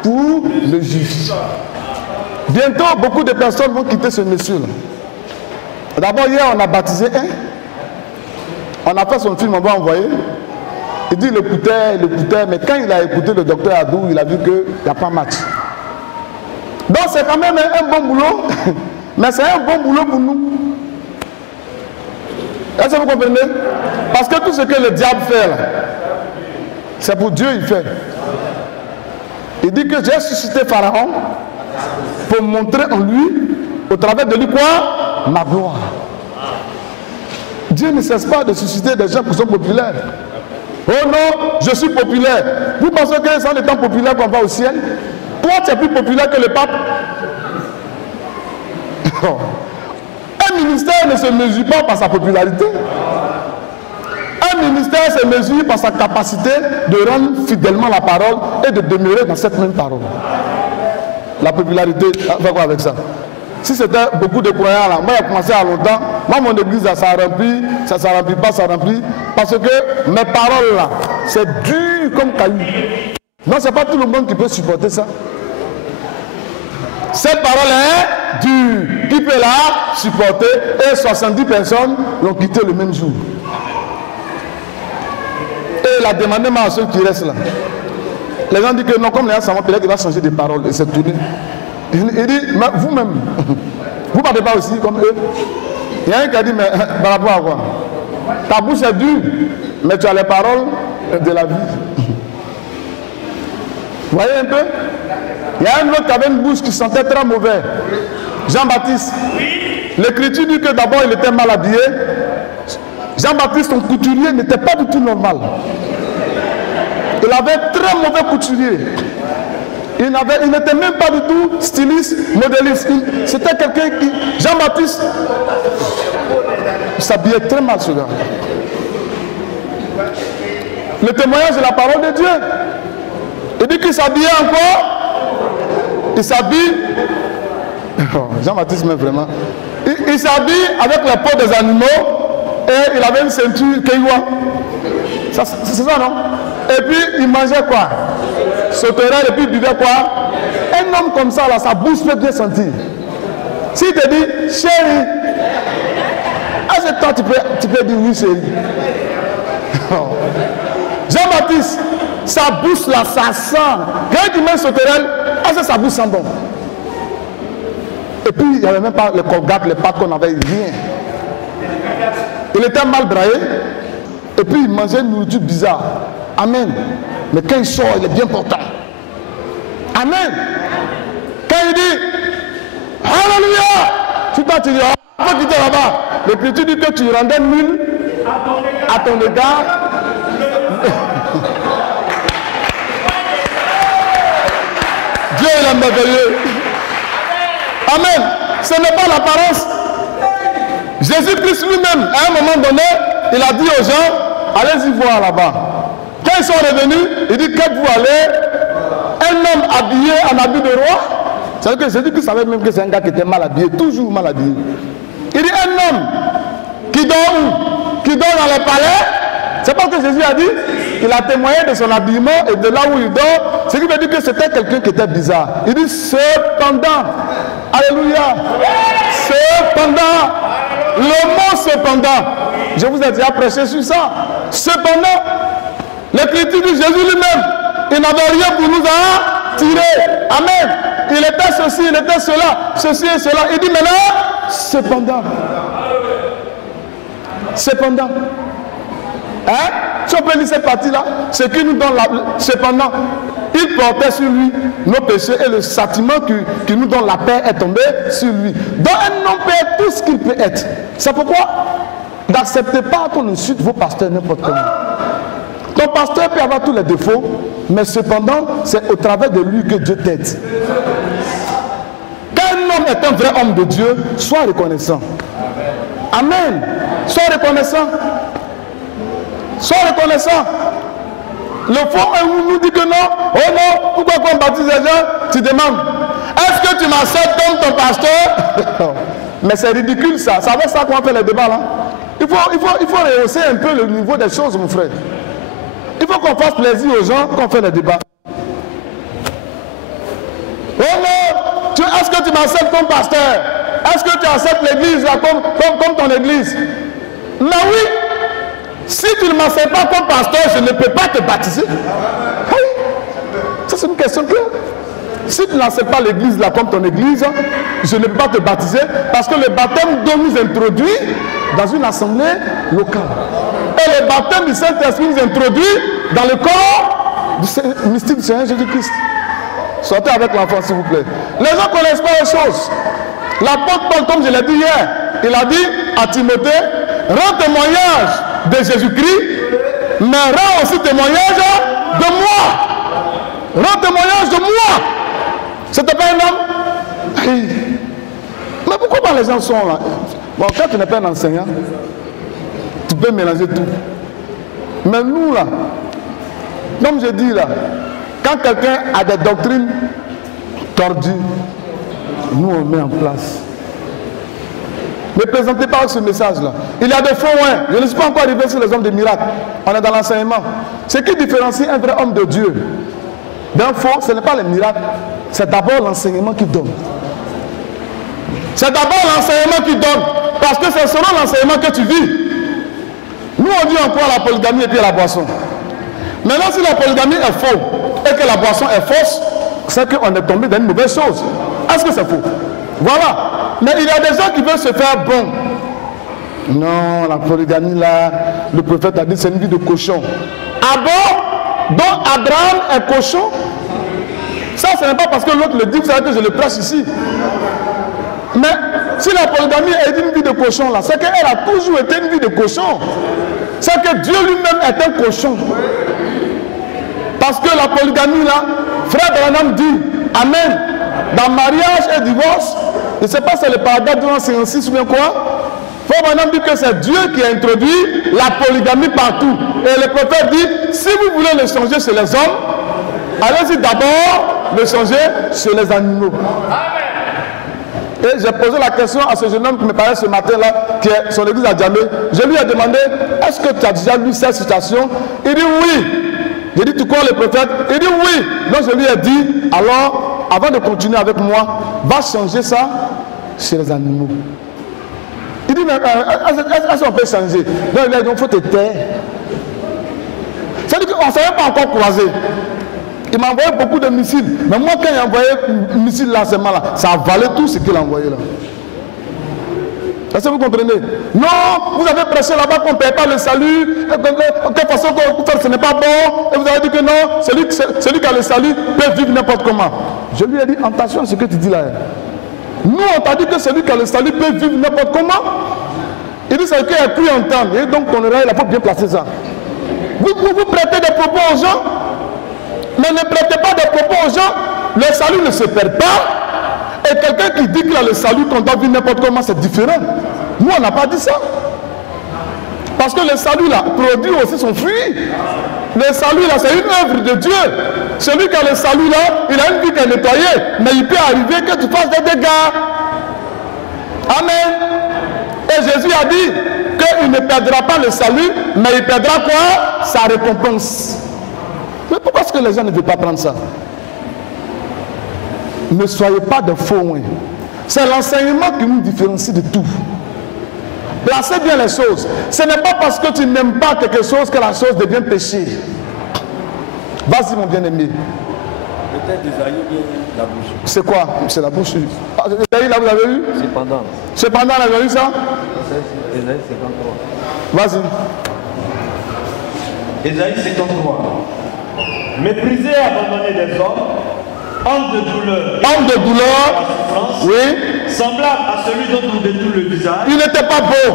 pour le juste. Bientôt, beaucoup de personnes vont quitter ce monsieur-là. D'abord, hier, on a baptisé un. On a fait son film, on va envoyer. Il dit, il écoutait, mais quand il a écouté le docteur Adou, il a vu qu'il n'y a pas match. Donc, c'est quand même un bon boulot, mais c'est un bon boulot pour nous. Est-ce que vous comprenez? Parce que tout ce que le diable fait, là, c'est pour Dieu, il fait. Il dit que j'ai suscité Pharaon Pour montrer en lui, au travers de lui quoi? Ma gloire. Dieu ne cesse pas de susciter des gens qui sont populaires. Oh non, je suis populaire. Vous pensez que c'est en étant populaire qu'on va au ciel? Toi, tu es plus populaire que le pape. Un ministère ne se mesure pas par sa popularité. Un ministère se mesure par sa capacité de rendre fidèlement la parole et de demeurer dans cette même parole. La popularité, on fait quoi avec ça? Si c'était beaucoup de croyants là, moi j'ai commencé à longtemps, moi mon église ça remplit, ça remplit pas, ça remplit, parce que mes paroles là, c'est dur comme caillou. Non, c'est pas tout le monde qui peut supporter ça. Cette parole est dure. Qui peut la supporter? Et 70 personnes l'ont quitté le même jour. Et il a demandé à ceux qui restent là. Les gens disent que non, comme les gens savent, peut-être qu'il va changer de parole et s'est tourné. Il dit, mais vous-même, vous ne parlez pas aussi comme eux. Il y a un qui a dit, mais par rapport à quoi? Ta bouche est dure, mais tu as les paroles de la vie. Vous voyez un peu? Il y a un autre qui avait une bouche qui sentait très mauvais. Jean-Baptiste. L'Écriture dit que d'abord il était mal habillé. Jean-Baptiste, son couturier, n'était pas du tout normal. Il avait très mauvais couturier. Il n'était même pas du tout styliste, modéliste. C'était quelqu'un qui... Jean-Baptiste s'habillait très mal, ce gars. Le témoignage de la parole de Dieu. Il dit qu'il s'habillait encore. Il s'habille. Jean-Baptiste, mais vraiment. Il s'habille avec la peau des animaux. Et il avait une ceinture Keiwa. C'est ça, non? Et puis il mangeait quoi? Sauterelle et puis il buvait quoi? Un homme comme ça, là, sa bouche peut bien sentir. S'il te dit, chérie, à ce temps tu peux dire oui, chérie. Jean-Baptiste, sa bouche là, ça sent. Quand il met sauterelle, à ce sa bouche sent bon. Et puis il n'y avait même pas le colgate, les pâtes qu'on avait, rien. Il était mal braillé. Et puis il mangeait une nourriture bizarre. Amen. Mais quand il sort, il est bien portant. Amen. Quand il dit Alléluia, tu t'en dis, il faut quitter là-bas. L'Écriture dit que tu rendais nul à ton égard. Dieu est merveilleux. Amen. Ce n'est pas l'apparence. Jésus-Christ lui-même, à un moment donné, il a dit aux gens, allez-y voir là-bas. Quand ils sont revenus, il dit, qu'êtes-vous allés? Un homme habillé en habit de roi. C'est-à-dire que Jésus-Christ savait même que c'est un gars qui était mal habillé, toujours mal habillé. Il dit, un homme qui dort où? Qui dort dans les palais. C'est pas ce que Jésus a dit. Il a témoigné de son habillement et de là où il dort. Ce qui veut dire que c'était quelqu'un qui était bizarre. Il dit, cependant, alléluia, cependant, le mot cependant, je vous ai déjà prêché sur ça. Cependant, l'Écriture dit Jésus lui-même, il n'avait rien pour nous attirer. Amen. Il était ceci, il était cela, ceci et cela. Il dit maintenant, cependant. Cependant. Hein? Si on peut lire cette partie-là, ce qui nous donne la... Cependant, il portait sur lui nos péchés et le châtiment qui nous donne la paix est tombé sur lui. Donc un homme peut être tout ce qu'il peut être. C'est pourquoi n'acceptez pas qu'on insulte vos pasteurs n'importe comment. Ton pasteur peut avoir tous les défauts, mais cependant, c'est au travers de lui que Dieu t'aide. Quand un homme est un vrai homme de Dieu, sois reconnaissant. Amen. Sois reconnaissant. Sois reconnaissant. Le fond nous dit que non. Oh non, pourquoi qu'on baptise les gens? Tu demandes, est-ce que tu m'acceptes comme ton pasteur? Mais c'est ridicule ça. C'est avec ça qu'on fait les débats là. Il faut rehausser un peu le niveau des choses, mon frère. Il faut qu'on fasse plaisir aux gens quand on fait les débats. Oh non, est-ce que tu m'acceptes comme pasteur? Est-ce que tu acceptes l'église comme ton église? Mais oui. Si tu ne m'acceptes pas comme pasteur, je ne peux pas te baptiser. Oui. Ça c'est une question claire. Si tu n'acceptes pas l'église là comme ton église, je ne peux pas te baptiser parce que le baptême doit nous introduire dans une assemblée locale. Et le baptême du Saint-Esprit nous introduit dans le corps du mystique du Seigneur Jésus-Christ. sortez avec l'enfant s'il vous plaît. Les gens ne connaissent pas les choses. L'apôtre Paul, comme je l'ai dit hier, il a dit à Timothée, rends témoignage de Jésus-Christ, mais rends aussi témoignage de moi. Rends témoignage de moi. C'était pas un homme? Mais pourquoi les gens sont là? Bon, quand tu n'es pas un enseignant, tu peux mélanger tout. Mais nous là, comme je dis là, quand quelqu'un a des doctrines tordues, nous on met en place. Ne présentez pas ce message-là. Il y a des faux, hein. Je ne suis pas encore arrivé sur les hommes de miracles. On est dans l'enseignement. Ce qui différencie un vrai homme de Dieu d'un faux, ce n'est pas les miracles. C'est d'abord l'enseignement qui donne. C'est d'abord l'enseignement qui donne. Parce que c'est selon l'enseignement que tu vis. Nous on dit encore la polygamie et puis la boisson. Maintenant si la polygamie est faux et que la boisson est fausse, c'est qu'on est tombé dans une mauvaise chose. Est-ce que c'est faux? Voilà. Mais il y a des gens qui veulent se faire bon. Non, la polygamie là, le prophète a dit c'est une vie de cochon. Ah bon? Donc Abraham est cochon? Ça, ce n'est pas parce que l'autre le dit, vous savez que je le prêche ici. Mais si la polygamie est une vie de cochon là, c'est qu'elle a toujours été une vie de cochon. C'est que Dieu lui-même est un cochon. Parce que la polygamie là, frère Branham dit, amen, dans mariage et divorce, je ne sais pas si c'est le paragraphe 256 ou bien quoi, frère Branham dit que c'est Dieu qui a introduit la polygamie partout. Et le prophète dit, si vous voulez le changer chez les hommes, allez-y d'abord le changer chez les animaux. Et j'ai posé la question à ce jeune homme qui me parlait ce matin-là, qui est son église à Djamé. Je lui ai demandé, est-ce que tu as déjà lu cette citation? Il dit oui. J'ai dit, tu crois le prophète? Il dit oui. Donc je lui ai dit, alors, avant de continuer avec moi, va changer ça chez les animaux. Il dit, mais est-ce qu'on peut changer? Donc il a dit, il faut te taire. C'est-à-dire qu'on ne s'est pas encore croisé. Il m'a envoyé beaucoup de missiles. Mais moi, quand il a envoyé un missile là, ça a avalé tout ce qu'il a envoyé là. Est-ce que vous comprenez? Non, vous avez prêché là-bas qu'on ne paye pas le salut. De quelle façon qu'on fait, ce n'est pas bon. Et vous avez dit que non, celui qui a le salut peut vivre n'importe comment. Je lui ai dit, attention à ce que tu dis là. Nous, on t'a dit que celui qui a le salut peut vivre n'importe comment. Il dit, c'est ce qu'il a cru entendre. Et donc, ton oreille, il faut bien placer ça. Vous prêtez des propos aux gens. Mais ne prêtez pas des propos aux gens. Le salut ne se perd pas. Et quelqu'un qui dit qu'il a le salut qu'on doit vivre n'importe comment, c'est différent. Nous, on n'a pas dit ça. Parce que le salut là produit aussi son fruit. Le salut là, c'est une œuvre de Dieu. Celui qui a le salut là, il a une vie qui est nettoyée. Mais il peut arriver que tu fasses des dégâts. Amen. Et Jésus a dit qu'il ne perdra pas le salut, mais il perdra quoi? Sa récompense. Mais pourquoi est-ce que les gens ne veulent pas prendre ça? Ne soyez pas de faux. C'est l'enseignement qui nous différencie de tout. Placez bien les choses. Ce n'est pas parce que tu n'aimes pas quelque chose que la chose devient péché. Vas-y mon bien-aimé. Peut-être Isaïe ou bien la bouche. C'est quoi? C'est la bouche. Ah, Isaïe là vous avez eu? Cependant. Cependant, vous avez eu ça? Isaïe 53. Vas-y. Ésaïe 53. Méprisé et abandonné des hommes, homme de douleur. Homme de douleur, oui. Semblable à celui dont on détourne le visage. Il n'était pas beau.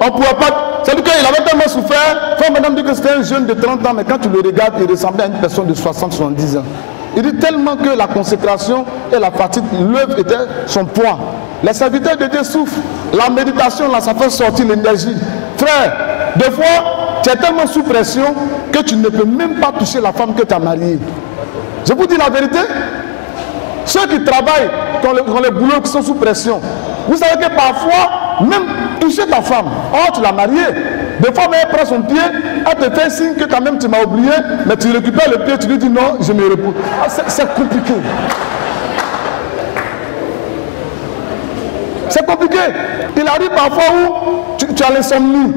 On ne pouvait pas. C'est-à-dire qu'il avait tellement souffert. Frère madame dit que c'était un jeune de 30 ans, mais quand tu le regardes, il ressemblait à une personne de 60-70 ans. Il dit tellement que la consécration et la fatigue, l'œuvre était son poids. Les serviteurs de Dieu souffrent. La méditation, là, ça fait sortir l'énergie. Frère, des fois, tu es tellement sous pression que tu ne peux même pas toucher la femme que tu as mariée. Je vous dis la vérité. Ceux qui travaillent dans les boulots qui sont sous pression, vous savez que parfois, même toucher ta femme, oh tu l'as mariée, des fois elle prend son pied, elle te fait signe que quand même tu m'as oublié, mais tu récupères le pied, tu lui dis non, je me repose. Ah, c'est compliqué. C'est compliqué. Il arrive parfois où tu as l'insomnie.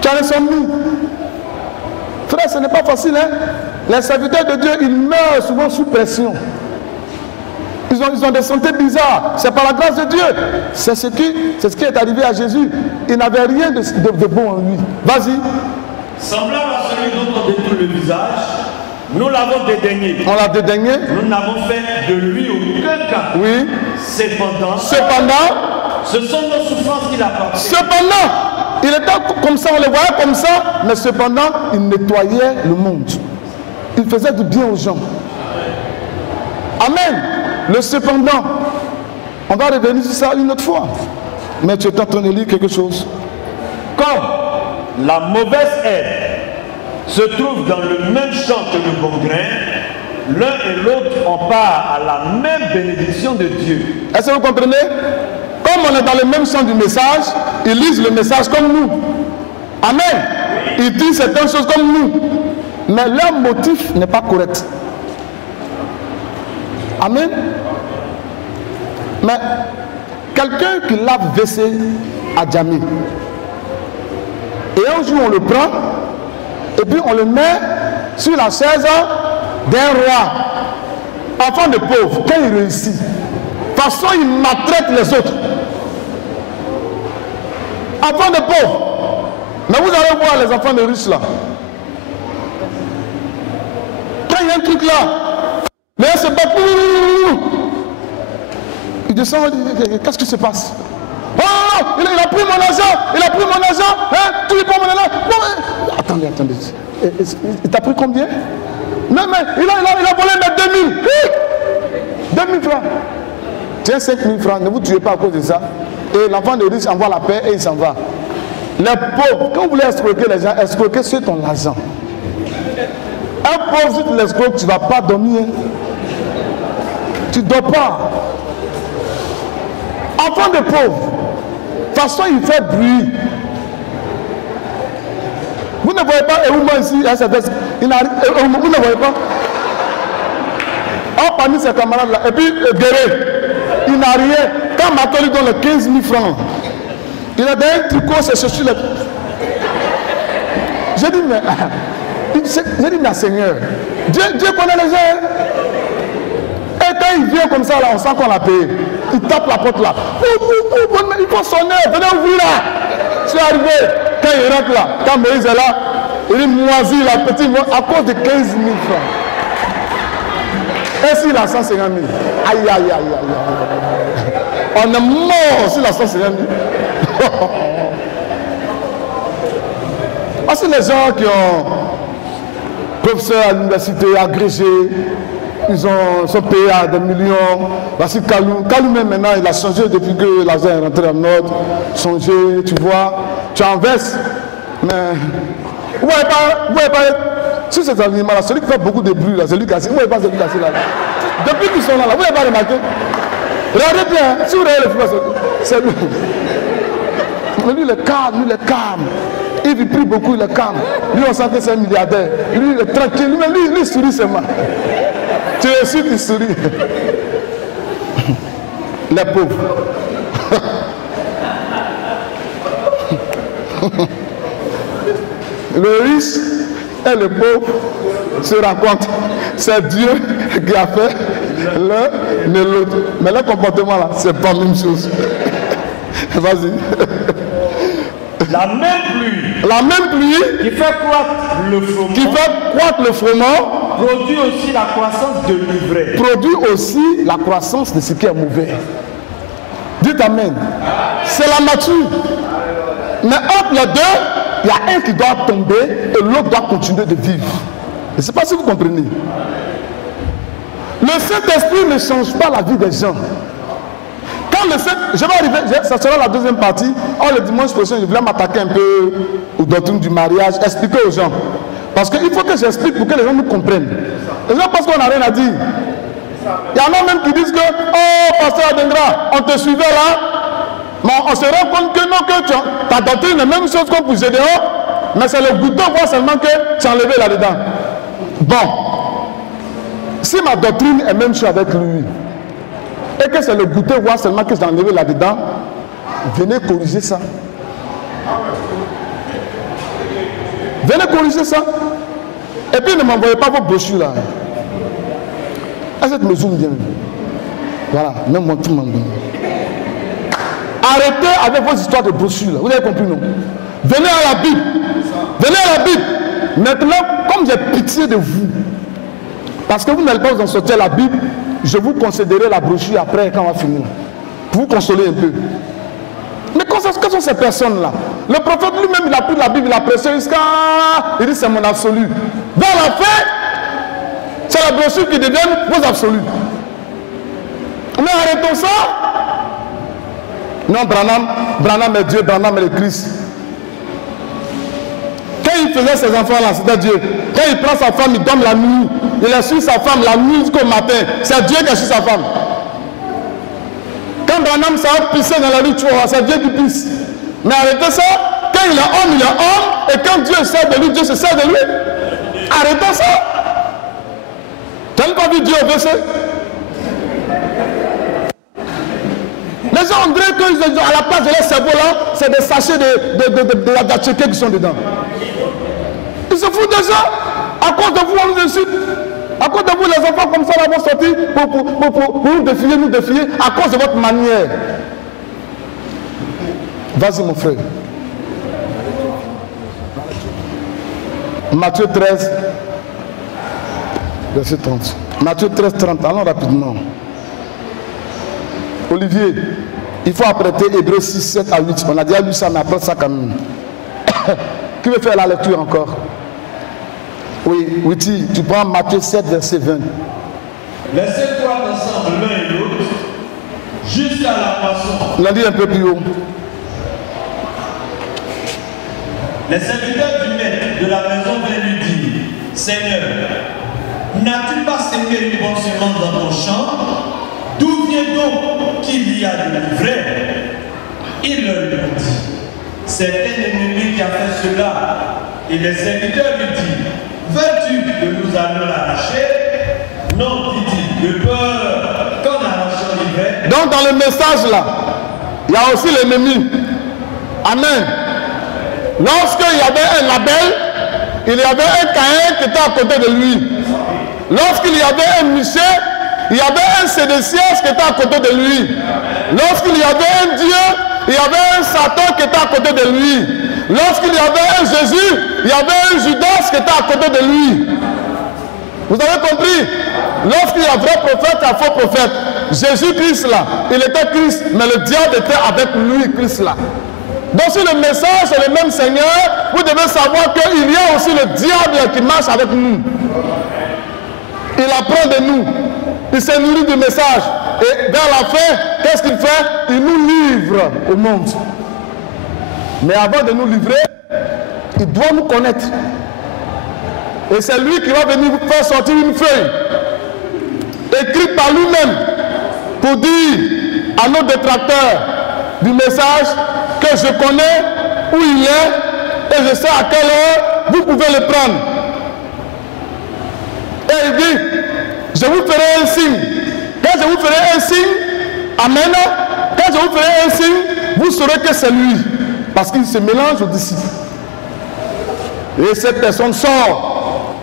Tu as l'insomnie. Frère, ce n'est pas facile, hein. Les serviteurs de Dieu, ils meurent souvent sous pression. Ils ont des santé bizarres. C'est par la grâce de Dieu. C'est ce qui est arrivé à Jésus. Il n'avait rien de bon en lui. Vas-y. Semblable à celui dont on détourne le visage, Nous l'avons dédaigné. On l'a dédaigné. Nous n'avons fait de lui aucun cas. Oui. Cependant, ce sont nos souffrances qu'il a portées. Cependant, il était comme ça, on le voyait comme ça, mais cependant, il nettoyait le monde. Il faisait du bien aux gens. Amen. Le cependant, on va revenir sur ça une autre fois. Mais tu es en train de lire quelque chose. Comme la mauvaise herbe se trouve dans le même champ que le bon grain, l'un et l'autre ont part à la même bénédiction de Dieu. Est-ce que vous comprenez? Comme on est dans le même champ du message, ils lisent le message comme nous. Amen. Ils disent certaines choses comme nous. Mais leur motif n'est pas correct. Amen. Mais quelqu'un qui lave WC à Djamé, et un jour on le prend, et puis on le met sur la chaise d'un roi, enfant de pauvre, quand il réussit. De toute façon, il maltraite les autres. Enfant de pauvre. Mais vous allez voir les enfants de riches là. Quand il y a un truc là, mais là c'est pas tout. Il descend, qu'est-ce qui se passe? Oh, il a pris mon argent, il a pris mon argent, hein, tu lui prends mon argent. Non, attendez. Il t'a pris combien? Mais il a volé mes 2000. 2000 francs. Tiens, 5000 francs, ne vous tuez pas à cause de ça. Et l'enfant de riche envoie la paix et il s'en va. Les pauvres, quand vous voulez escroquer les gens, escroquez sur ton argent. Un pauvre, si tu l'escroques, tu ne vas pas dormir. Tu ne dors pas. Enfant de pauvre, de toute façon, il fait bruit. Vous ne voyez pas Eouma ici, vous ne voyez pas. Oh, parmi ses camarades là, et puis Guéré, il n'a rien. Quand Mato lui donne les 15 000 francs, il a donné un tricot, c'est sur les... J'ai dit, mais Seigneur, Dieu connaît les gens. Et quand il vient comme ça, là, on sent qu'on l'a payé. Il tape la porte là. Il faut sonner, venez ouvrir là. Je suis arrivé, quand il rentre là, quand Moïse est là, il est moisi, la petite, à cause de 15 000 francs. Et s'il a 150 000, aïe. On est mort s'il a 150 000. Ah, c'est les gens qui ont professeur à l'université, agrégé, ils sont payés à des millions. Voici Kalou même maintenant, il a changé depuis que l'argent est rentré en ordre. Changé, tu vois, tu en vestes. Mais vous ne voyez pas, sur ces animaux-là, celui qui fait beaucoup de bruit, là, celui qui a assis, vous ne voyez pas celui qui a assis là. Depuis qu'ils sont là, vous n'avez pas remarqué? Regardez bien, si vous regardez le film, c'est lui. Mais lui, il est calme, il prie beaucoup, il est calme. Lui, on sent que c'est un milliardaire. Lui, il est tranquille, mais lui, il sourit seulement. Tu es sûr qu'il sourit. Les pauvres. Le riche et le pauvre se rencontrent. C'est Dieu qui a fait l'un et l'autre. Mais le comportement là, c'est pas la même chose. Vas-y. La même pluie qui fait croître le froment, produit aussi la croissance de l'ivraie. Produit aussi la croissance de ce qui est mauvais. Dites amen. C'est la nature. Mais entre les deux, il y a un qui doit tomber et l'autre doit continuer de vivre. Je ne sais pas si vous comprenez. Le Saint-Esprit ne change pas la vie des gens. Quand le Saint-Esprit, je vais arriver, ça sera la deuxième partie. Le dimanche prochain, je voulais m'attaquer un peu aux doctrines du mariage, expliquer aux gens. Parce qu'il faut que j'explique pour que les gens nous comprennent. Les gens pensent qu'on n'a rien à dire. Il y en a même qui disent que, oh, pasteur Adengra, on te suivait là, mais on se rend compte que non, que ta doctrine est la même chose qu'on poussait dehors, mais c'est le goûteur voit seulement que tu as enlevé là-dedans. Bon, si ma doctrine est même chose avec lui, et que c'est le goûter voit seulement que j'ai enlevé là-dedans, venez corriger ça. Venez corriger ça. Et puis ne m'envoyez pas vos brochures là. À cette maison bien. Voilà, même moi tout le monde. Arrêtez avec vos histoires de brochures là. Vous avez compris non? Venez à la Bible. Venez à la Bible. Maintenant, comme j'ai pitié de vous, Parce que vous n'allez pas vous en sortir la Bible, je vous concéderai la brochure après quand on va finir. Pour vous consoler un peu. Mais que sont ces personnes-là? Le prophète lui-même, il a pris la Bible, il a pressé jusqu'à... Il dit c'est mon absolu. Dans la fin, c'est la brochure qui devient vos absolus. Mais arrêtons ça. Non, Branham est Dieu, Branham est le Christ. Quand il faisait ses enfants-là, c'était Dieu. Quand il prend sa femme, il dorme la nuit. Il a su sa femme la nuit jusqu'au matin. C'est Dieu qui a su sa femme. Quand Branham s'est pissé dans la rue, tu vois, c'est Dieu qui pisse. Mais arrêtez ça. Quand il est homme, il est homme. Et quand Dieu sert de lui, Dieu se sert de lui. Arrêtez ça. Tu n'as pas vu Dieu au WC? Les gens, on dirait qu'à la place de leur cerveau là, c'est des sachets de la dacheke qui sont dedans. Ils se foutent de ça. À cause de vous, on nous insulte. À cause de vous, les enfants comme ça là vont sortir pour nous défier à cause de votre manière. Vas-y mon frère. Matthieu 13, verset 30. Matthieu 13, 30. Allons rapidement. Olivier, il faut apprêter Hébreux 6, 7 à 8. On a déjà lu ça, mais apprête ça quand même. Qui veut faire la lecture encore? Oui, Witi, tu prends Matthieu 7, verset 20. Laissez-toi ensemble l'un et l'autre jusqu'à la moisson. On l'a dit un peu plus haut. Les serviteurs du maître de la maison viennent lui dire: Seigneur, n'as-tu pas sémé une bonne semence dans ton champ? D'où vient donc qu'il y a de l'ivraie? Il leur dit: c'est un ennemi qui a fait cela. Et les serviteurs lui disent: veux-tu que nous allions l'arracher? Non, dit-il, de peur qu'en arrachant l'ivraie. Donc dans le message là, il y a aussi l'ennemi. Amen. Lorsqu'il y avait un label, il y avait un Caïn qui était à côté de lui. Lorsqu'il y avait un Michel, il y avait un Sédécias qui était à côté de lui. Lorsqu'il y avait un Dieu, il y avait un Satan qui était à côté de lui. Lorsqu'il y avait un Jésus, il y avait un Judas qui était à côté de lui. Vous avez compris? Lorsqu'il y a vrai prophète et un faux prophète, Jésus-Christ là, il était Christ, mais le diable était avec lui, Christ là. Donc si le message est le même Seigneur, vous devez savoir qu'il y a aussi le diable qui marche avec nous. Il apprend de nous. Il se nourrit du message. Et vers la fin, qu'est-ce qu'il fait? Il nous livre au monde. Mais avant de nous livrer, il doit nous connaître. Et c'est lui qui va venir faire sortir une feuille écrite par lui-même pour dire à nos détracteurs du message que je connais où il est et je sais à quelle heure vous pouvez le prendre. Et il dit: je vous ferai un signe. Quand je vous ferai un signe, amen, quand je vous ferai un signe, vous saurez que c'est lui. Parce qu'il se mélange aux disciples. Et cette personne sort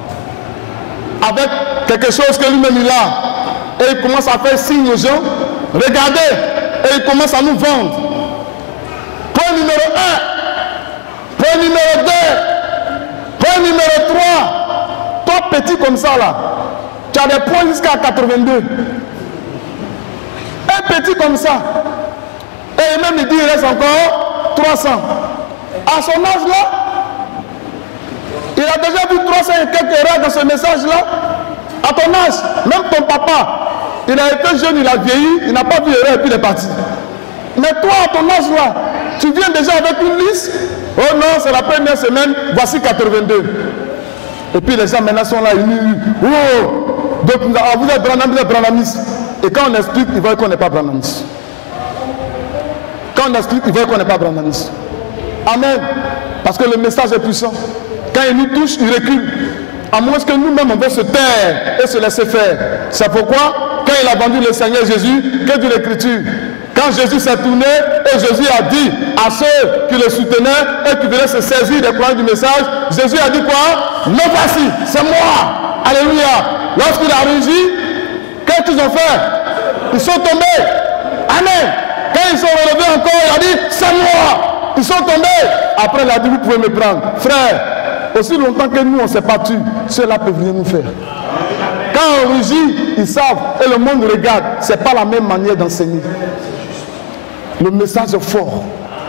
avec quelque chose que lui-même il a. Et il commence à faire signe aux gens. Regardez. Et il commence à nous vendre. Point numéro 1. Point numéro 2. Point numéro 3. Toi petit comme ça là. Tu as des points jusqu'à 82. Un petit comme ça. Et même il dit il reste encore 300. À son âge là, il a déjà vu 300 et quelques erreurs dans ce message là. À ton âge, même ton papa, il a été jeune, il a vieilli, il n'a pas vu erreur et puis il est parti. Mais toi à ton âge là, tu viens déjà avec une liste. Oh non, c'est la première semaine, voici 82. Et puis les gens maintenant sont là, oh, donc vous êtes branamiste. Et quand on explique, ils voient qu'on n'est pas branamiste. Quand on explique, ils voient qu'on n'est pas branamiste. Amen. Parce que le message est puissant. Quand il nous touche, il recule. À moins que nous-mêmes, on veut se taire et se laisser faire. C'est pourquoi, quand il a vendu le Seigneur Jésus, que dit l'Écriture? Quand Jésus s'est tourné et Jésus a dit à ceux qui le soutenaient et qui venaient se saisir des points du message, Jésus a dit quoi? Me voici, c'est moi. Alléluia. Lorsqu'il a rugi, qu'est-ce qu'ils ont fait? Ils sont tombés. Amen. Quand ils sont relevés encore, il a dit c'est moi. Ils sont tombés. Après, il a dit vous pouvez me prendre. Frère, aussi longtemps que nous on ne s'est pas tué, cela peut venir nous faire. Quand on rugit, ils savent. Et le monde regarde. Ce n'est pas la même manière d'enseigner. Le message est fort.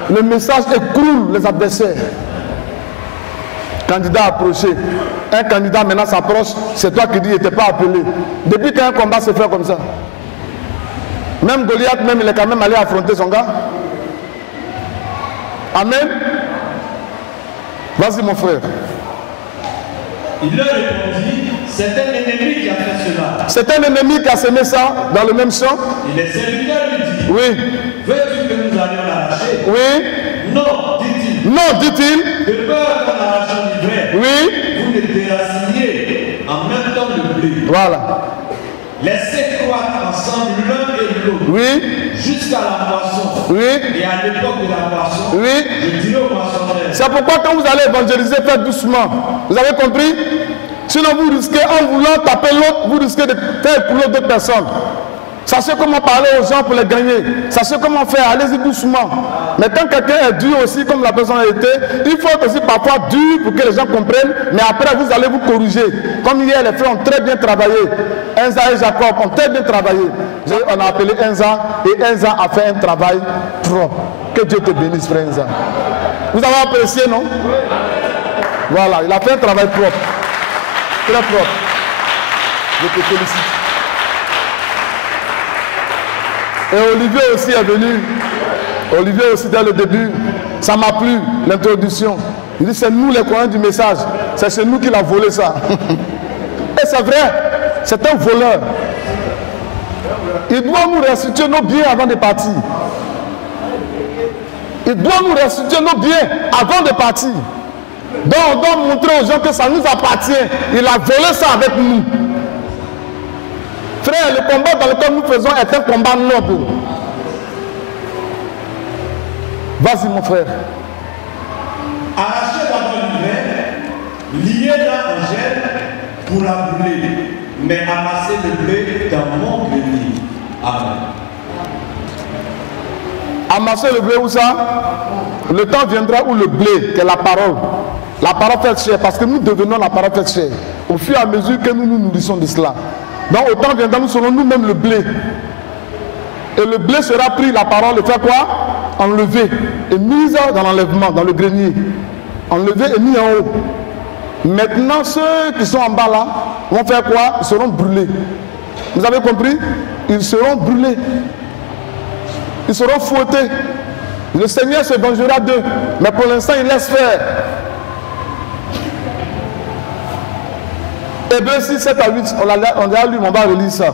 Le message écroule les adversaires. Candidat approché. Un candidat maintenant s'approche. C'est toi qui dis qu'il n'était pas appelé. Depuis qu'un combat se fait comme ça. Même Goliath, même, il est quand même allé affronter son gars. Amen. Vas-y mon frère. Il leur répondit, c'est un ennemi qui a fait cela. C'est un ennemi qui a semé ça dans le même champ. Et les serviteurs lui disent, oui. Veux-tu que nous allions l'arracher? Oui. Non, dit-il. Non, dit-il. De peur qu'en arrachant l'ivraie, oui. vous ne déraciniez en même temps le blé. Voilà. Laissez croître ensemble l'un et l'autre. Oui. Jusqu'à la moisson. Oui. Et à l'époque de la moisson, oui. je dirai aux moissonneurs. C'est pourquoi quand vous allez évangéliser, faites doucement. Vous avez compris? Sinon vous risquez, en voulant taper l'autre, vous risquez de faire pour d'autres personnes. Sachez comment parler aux gens pour les gagner. Sachez comment faire, allez-y doucement. Mais quand quelqu'un est dur aussi, comme la personne a été, il faut être aussi parfois dur pour que les gens comprennent. Mais après, vous allez vous corriger. Comme hier, les frères ont très bien travaillé. Enza et Jacob ont très bien travaillé. On a appelé Enza et Enza a fait un travail propre. Que Dieu te bénisse, frère Enza. Vous avez apprécié, non? Voilà, il a fait un travail propre. Très propre. Je te félicite. Et Olivier aussi est venu. Olivier aussi dès le début. Ça m'a plu, l'introduction. Il dit c'est nous les croyants du message. C'est chez nous qu'il a volé ça. Et c'est vrai, c'est un voleur. Il doit nous restituer nos biens avant de partir. Il doit nous restituer nos biens avant de partir. Donc on doit montrer aux gens que ça nous appartient. Il a volé ça avec nous. Frère, le combat dans lequel nous faisons est un combat noble. Vas-y mon frère. Arrachez d'abord l'ivraie, liez-la en gel pour la brûler, mais amassez le blé dans mon grenier. Amen. Amasser le blé où ça? Le temps viendra où le blé, qui est la parole fait chair, parce que nous devenons la parole fait chair, au fur et à mesure que nous nous nourrissons de cela. Donc au temps viendra, nous serons nous-mêmes le blé. Et le blé sera pris, la parole, et fait quoi? Enlevé et mise dans l'enlèvement, dans le grenier. Enlevé et mis en haut. Maintenant, ceux qui sont en bas là, vont faire quoi? Ils seront brûlés. Vous avez compris? Ils seront brûlés. Ils seront fouettés. Le Seigneur se vengera d'eux. Mais pour l'instant, il laisse faire. Hébreux 6, 7 à 8, on a lu, on va relire ça.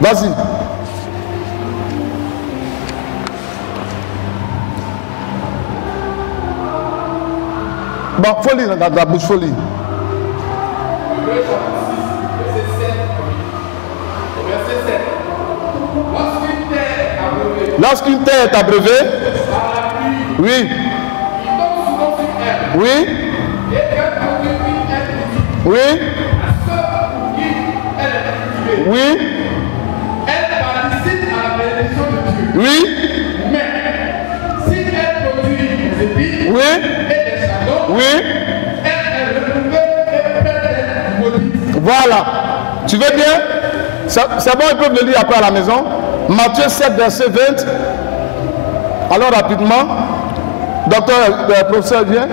Vas-y. Bon, faut lire dans la bouche, faut lire. Lorsqu'une terre est abreuvée, oui. Oui. Oui. Oui. Elle participe à la bénédiction de Dieu. Oui. Mais si elle produit des épis Oui. et des chardons, Oui. elle est retrouvée et peut-être maudite. Voilà. Tu veux bien? C'est bon, ils peuvent le lire après à la maison. Matthieu 7, verset 20. Alors rapidement. Docteur, professeur, viens.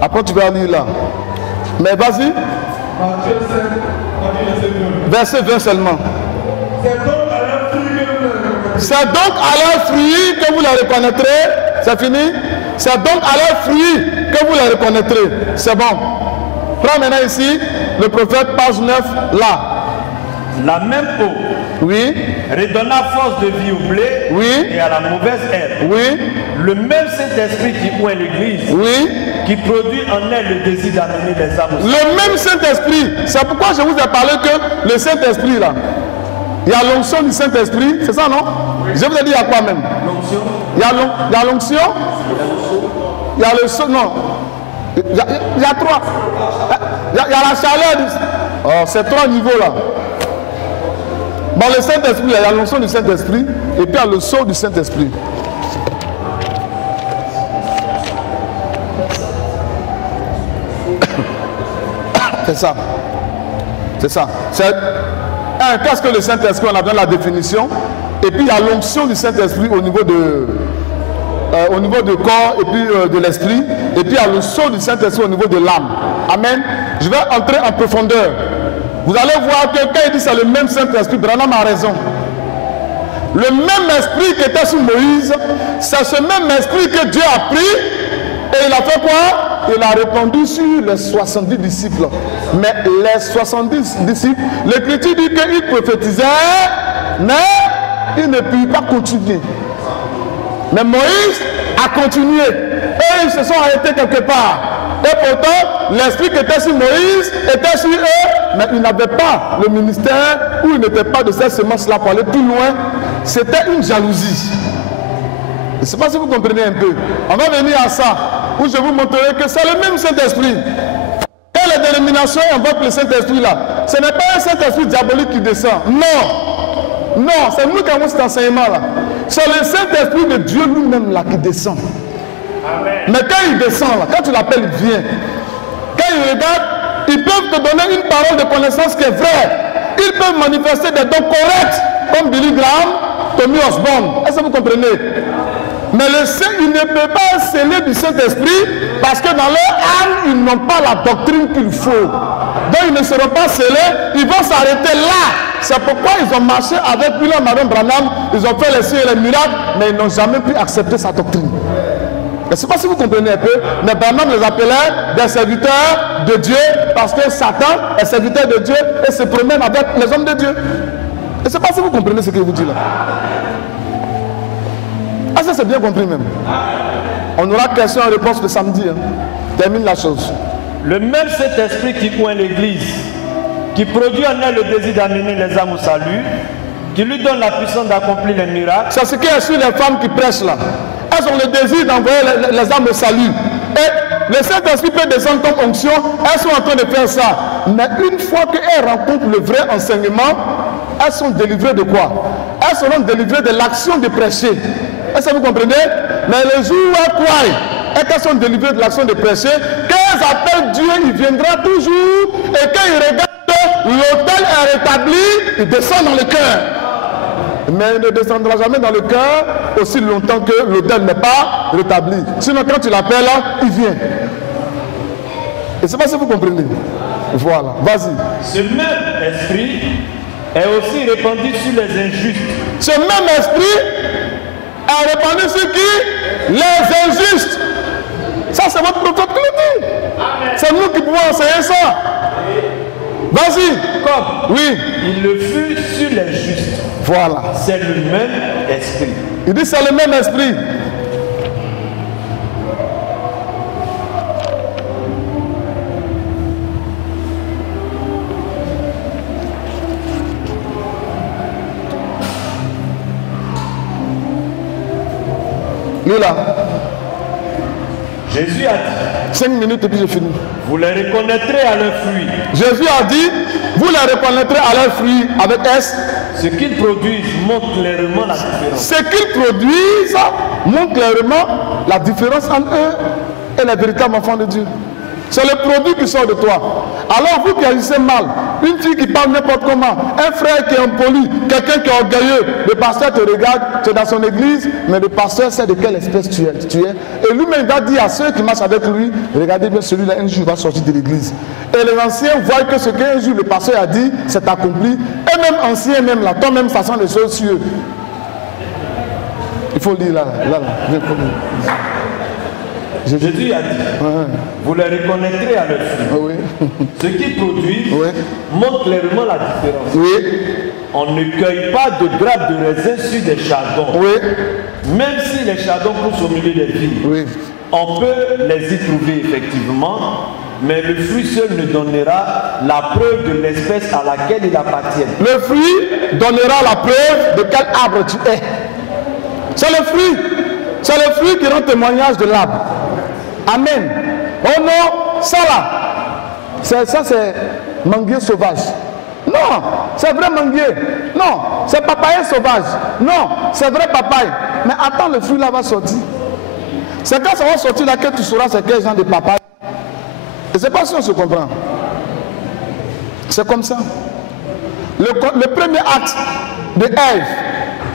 Après tu vas lire là. Mais vas-y. Matthieu 7, verset 20 seulement. c'est donc à leur fruit que vous les reconnaîtrez. C'est donc à leurs fruits que vous les reconnaîtrez. C'est fini? C'est donc à leurs fruits que vous les reconnaîtrez. C'est bon. Prends maintenant ici le prophète, page 9, là. La même eau Oui. redonna force de vie au blé Oui. et à la mauvaise herbe. Oui. Le même Saint-Esprit qui oint l'Église, Oui. qui produit en elle le désir d'amener les âmes au ciel. Le même Saint-Esprit. C'est pourquoi je vous ai parlé que le Saint-Esprit là. Il y a l'onction du Saint-Esprit. C'est ça, non? Je vous ai dit il y a quoi même? L'onction. Il y a l'onction. Il y a le son. Non. Il y a trois. Il y a la chaleur. Oh, c'est trois niveaux là. Dans le Saint-Esprit, il y a l'onction du Saint-Esprit et puis il y a le sceau du Saint-Esprit. C'est ça. C'est ça. Qu'est-ce que le Saint-Esprit? On a donné la définition. Et puis il y a l'onction du Saint-Esprit au niveau du corps et puis de l'esprit. Et puis il y a le sceau du Saint-Esprit au niveau de l'âme. Amen. Je vais entrer en profondeur. Vous allez voir que quand il dit c'est le même Saint-Esprit, Branham a raison. Le même esprit qui était sur Moïse, c'est ce même esprit que Dieu a pris et il a fait quoi? Il a répandu sur les 70 disciples. Mais les 70 disciples, l'Écriture dit qu'ils prophétisaient, mais ils ne purent pas continuer. Mais Moïse a continué et ils se sont arrêtés quelque part. Et pourtant, l'esprit qui était sur Moïse était sur eux, mais ils n'avaient pas le ministère où ils n'étaient pas de cette semence-là pour aller plus loin. C'était une jalousie. Je ne sais pas si vous comprenez un peu. On va venir à ça, où je vous montrerai que c'est le même Saint-Esprit. Et les dénominations invoquent le Saint-Esprit là. Ce n'est pas un Saint-Esprit diabolique qui descend. Non. Non, c'est nous qui avons cet enseignement-là. C'est le Saint-Esprit de Dieu lui-même là qui descend. Amen. Mais quand il descend là, quand tu l'appelles, il vient. Quand il regarde, ils peuvent te donner une parole de connaissance qui est vraie. Ils peuvent manifester des dons corrects, comme Billy Graham, Tommy Osborne. Est-ce que vous comprenez? Mais le Saint, il ne peut pas sceller du Saint-Esprit parce que dans leur âme, ils n'ont pas la doctrine qu'il faut. Donc ils ne seront pas scellés, ils vont s'arrêter là. C'est pourquoi ils ont marché avec William Marion Branham, ils ont fait les signes et les miracles, mais ils n'ont jamais pu accepter sa doctrine. Je ne sais pas si vous comprenez un peu, mais Branham les appelait des serviteurs de Dieu parce que Satan est serviteur de Dieu et se promène avec les hommes de Dieu. Je ne sais pas si vous comprenez ce que je vous dis là. Ah, ça c'est bien compris même. On aura question et réponse le samedi. Hein. Termine la chose. Le même Saint-Esprit qui oint l'Église, qui produit en elle le désir d'amener les âmes au salut, qui lui donne la puissance d'accomplir les miracles. C'est ce qui est sur les femmes qui prêchent là. Elles ont le désir d'envoyer les âmes au salut. Et le Saint-Esprit peut descendre comme onction. Elles sont en train de faire ça. Mais une fois qu'elles rencontrent le vrai enseignement, elles sont délivrées de quoi? Elles seront délivrées de l'action de prêcher. Est-ce que vous comprenez? Mais le jour où elles croient et qu'elles sont délivrées de l'action de prêcher, quand elles appellent Dieu, il viendra toujours. Et quand ils regardent, l'autel est rétabli, il descend dans le cœur. Mais il ne descendra jamais dans le cœur aussi longtemps que l'autel n'est pas rétabli. Sinon, quand tu l'appelles, il vient. Et c'est pas si vous comprenez. Voilà, vas-y. Ce même esprit est aussi répandu sur les injustes. Ce même esprit est répandu sur qui? Les injustes. Ça, c'est votre prophète qui le dit. C'est nous qui pouvons enseigner ça. Vas-y. Comme oui. Il le fut sur les justes. Voilà. C'est le même esprit. Il dit c'est le même esprit. Lui là. Jésus a dit. 5 minutes et puis j'ai fini. Vous les reconnaîtrez à leurs fruits. Jésus a dit, vous les reconnaîtrez à leurs fruits avec S. Ce qu'ils produisent montre clairement la différence. Ce qu'ils produisent montre clairement la différence entre eux et les véritables enfants de Dieu. C'est le produit qui sort de toi. Alors vous qui agissez mal, une fille qui parle n'importe comment, un frère qui est impoli, quelqu'un qui est orgueilleux, le pasteur te regarde, tu es dans son église, mais le pasteur sait de quelle espèce tu es. Et lui-même va dire à ceux qui marchent avec lui, regardez bien celui-là, un jour il va sortir de l'église. Et les anciens voient que ce qu'un jour le pasteur a dit, c'est accompli. Et même anciens, même là, toi-même, ça sent des choses sur eux. Il faut lire là, viens pour nous. Jésus a dit, vous les reconnaîtrez à leurs fruits. Oui. Ce qu'ils produisent montre clairement la différence. Oui. On ne cueille pas de grappes de raisin sur des chardons. Oui. Même si les chardons poussent au milieu des vignes. Oui. On peut les y trouver effectivement, mais le fruit seul ne donnera la preuve de l'espèce à laquelle il appartient. Le fruit donnera la preuve de quel arbre tu es. C'est le fruit. C'est le fruit qui rend témoignage de l'arbre. Amen. Oh non, ça là, ça c'est manguier sauvage. Non, c'est vrai manguier. Non, c'est papaye sauvage. Non, c'est vrai papaye. Mais attends, le fruit là va sortir. C'est quand ça va sortir là que tu sauras c'est quel genre de papaye. Et c'est pas si on se comprend. C'est comme ça. Le premier acte de Ève,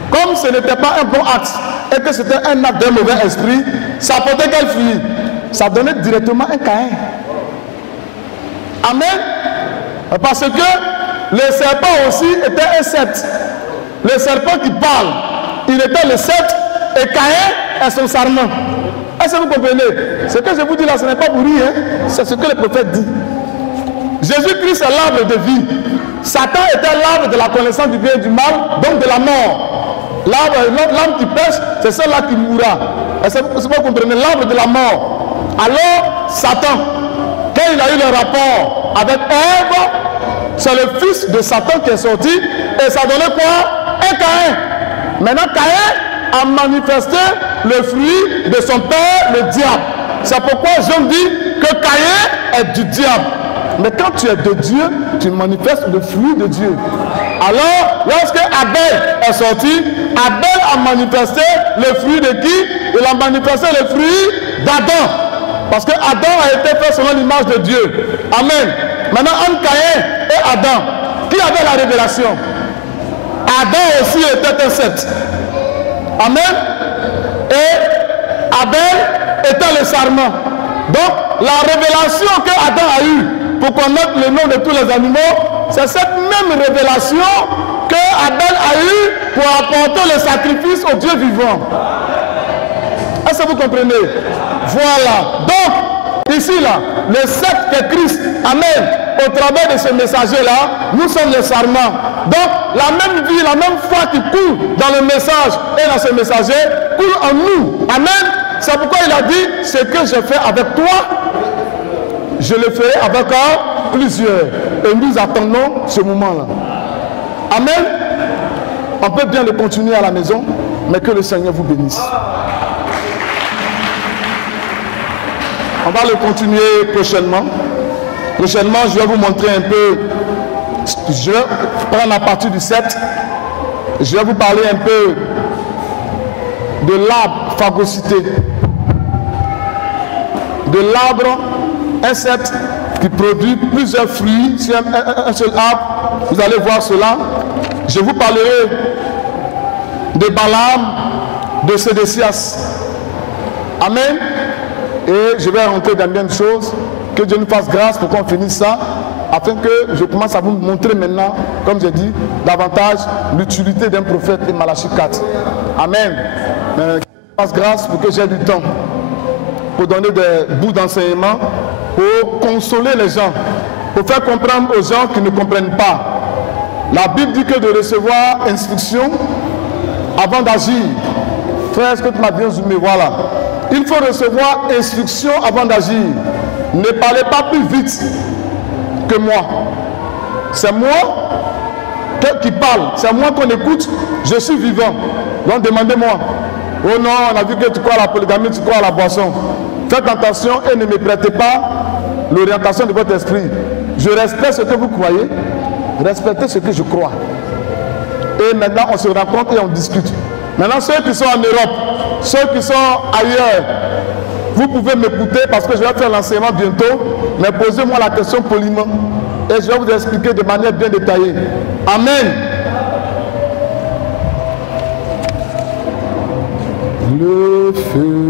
comme ce n'était pas un bon acte et que c'était un acte d'un mauvais esprit, ça apportait quel fruit? Ça donnait directement un Caïn. Amen. Parce que le serpent aussi était un sceptre. Le serpent qui parle, il était le sceptre et Caïn est son sarment. Est-ce que vous comprenez? Ce que je vous dis là, ce n'est pas pour rire, hein? C'est ce que le prophète dit. Jésus-Christ est l'arbre de vie. Satan était l'arbre de la connaissance du bien et du mal, donc de la mort. L'arbre qui pêche, c'est celui-là qui mourra. Est-ce que vous comprenez? L'arbre de la mort. Alors, Satan, quand il a eu le rapport avec Ève, c'est le fils de Satan qui est sorti, et ça donnait quoi? Un Caïn. Maintenant, Caïn a manifesté le fruit de son père, le diable. C'est pourquoi Jean dit que Caïn est du diable. Mais quand tu es de Dieu, tu manifestes le fruit de Dieu. Alors, lorsque Abel est sorti, Abel a manifesté le fruit de qui? Il a manifesté le fruit d'Adam. Parce que Adam a été fait selon l'image de Dieu. Amen. Maintenant, entre Caïn et Adam, qui avait la révélation? Adam aussi était un sceptre. Amen. Et Abel était le sarment. Donc, la révélation que Adam a eue pour connaître le nom de tous les animaux, c'est cette même révélation que Abel a eue pour apporter le sacrifice au Dieu vivant. Est-ce que vous comprenez? Voilà. Donc, ici, là, le sceptre de Christ, amen, au travers de ce messager-là, nous sommes les sarments. Donc, la même vie, la même foi qui coule dans le message et dans ce messager, coule en nous. Amen. C'est pourquoi il a dit, ce que je fais avec toi, je le ferai avec plusieurs. Et nous attendons ce moment-là. Amen. On peut bien le continuer à la maison, mais que le Seigneur vous bénisse. On va le continuer prochainement. Prochainement, je vais vous montrer un peu. Je vais prendre à partir du 7. Je vais vous parler un peu de l'arbre phagocyté. De l'arbre, un sceptre qui produit plusieurs fruits sur un seul arbre. Vous allez voir cela. Je vous parlerai de Balaam, de Sédécias. Amen. Et je vais rentrer dans bien de choses. Que Dieu nous fasse grâce pour qu'on finisse ça, afin que je commence à vous montrer maintenant, comme j'ai dit, davantage l'utilité d'un prophète et Malachie 4. Amen. Que Dieu nous fasse grâce pour que j'ai du temps pour donner des bouts d'enseignement, pour consoler les gens, pour faire comprendre aux gens qui ne comprennent pas. La Bible dit que de recevoir instruction avant d'agir. Frère, est-ce que tu m'as bien zoomé? Voilà. Il faut recevoir instruction avant d'agir. Ne parlez pas plus vite que moi. C'est moi qui parle. C'est moi qu'on écoute. Je suis vivant. Donc demandez-moi. Oh non, on a vu que tu crois à la polygamie, tu crois à la boisson. Faites attention et ne me prêtez pas l'orientation de votre esprit. Je respecte ce que vous croyez. Respectez ce que je crois. Et maintenant, on se rencontre et on discute. Maintenant, ceux qui sont en Europe, ceux qui sont ailleurs, vous pouvez m'écouter parce que je vais faire l'enseignement bientôt, mais posez-moi la question poliment et je vais vous expliquer de manière bien détaillée. Amen. Le feu.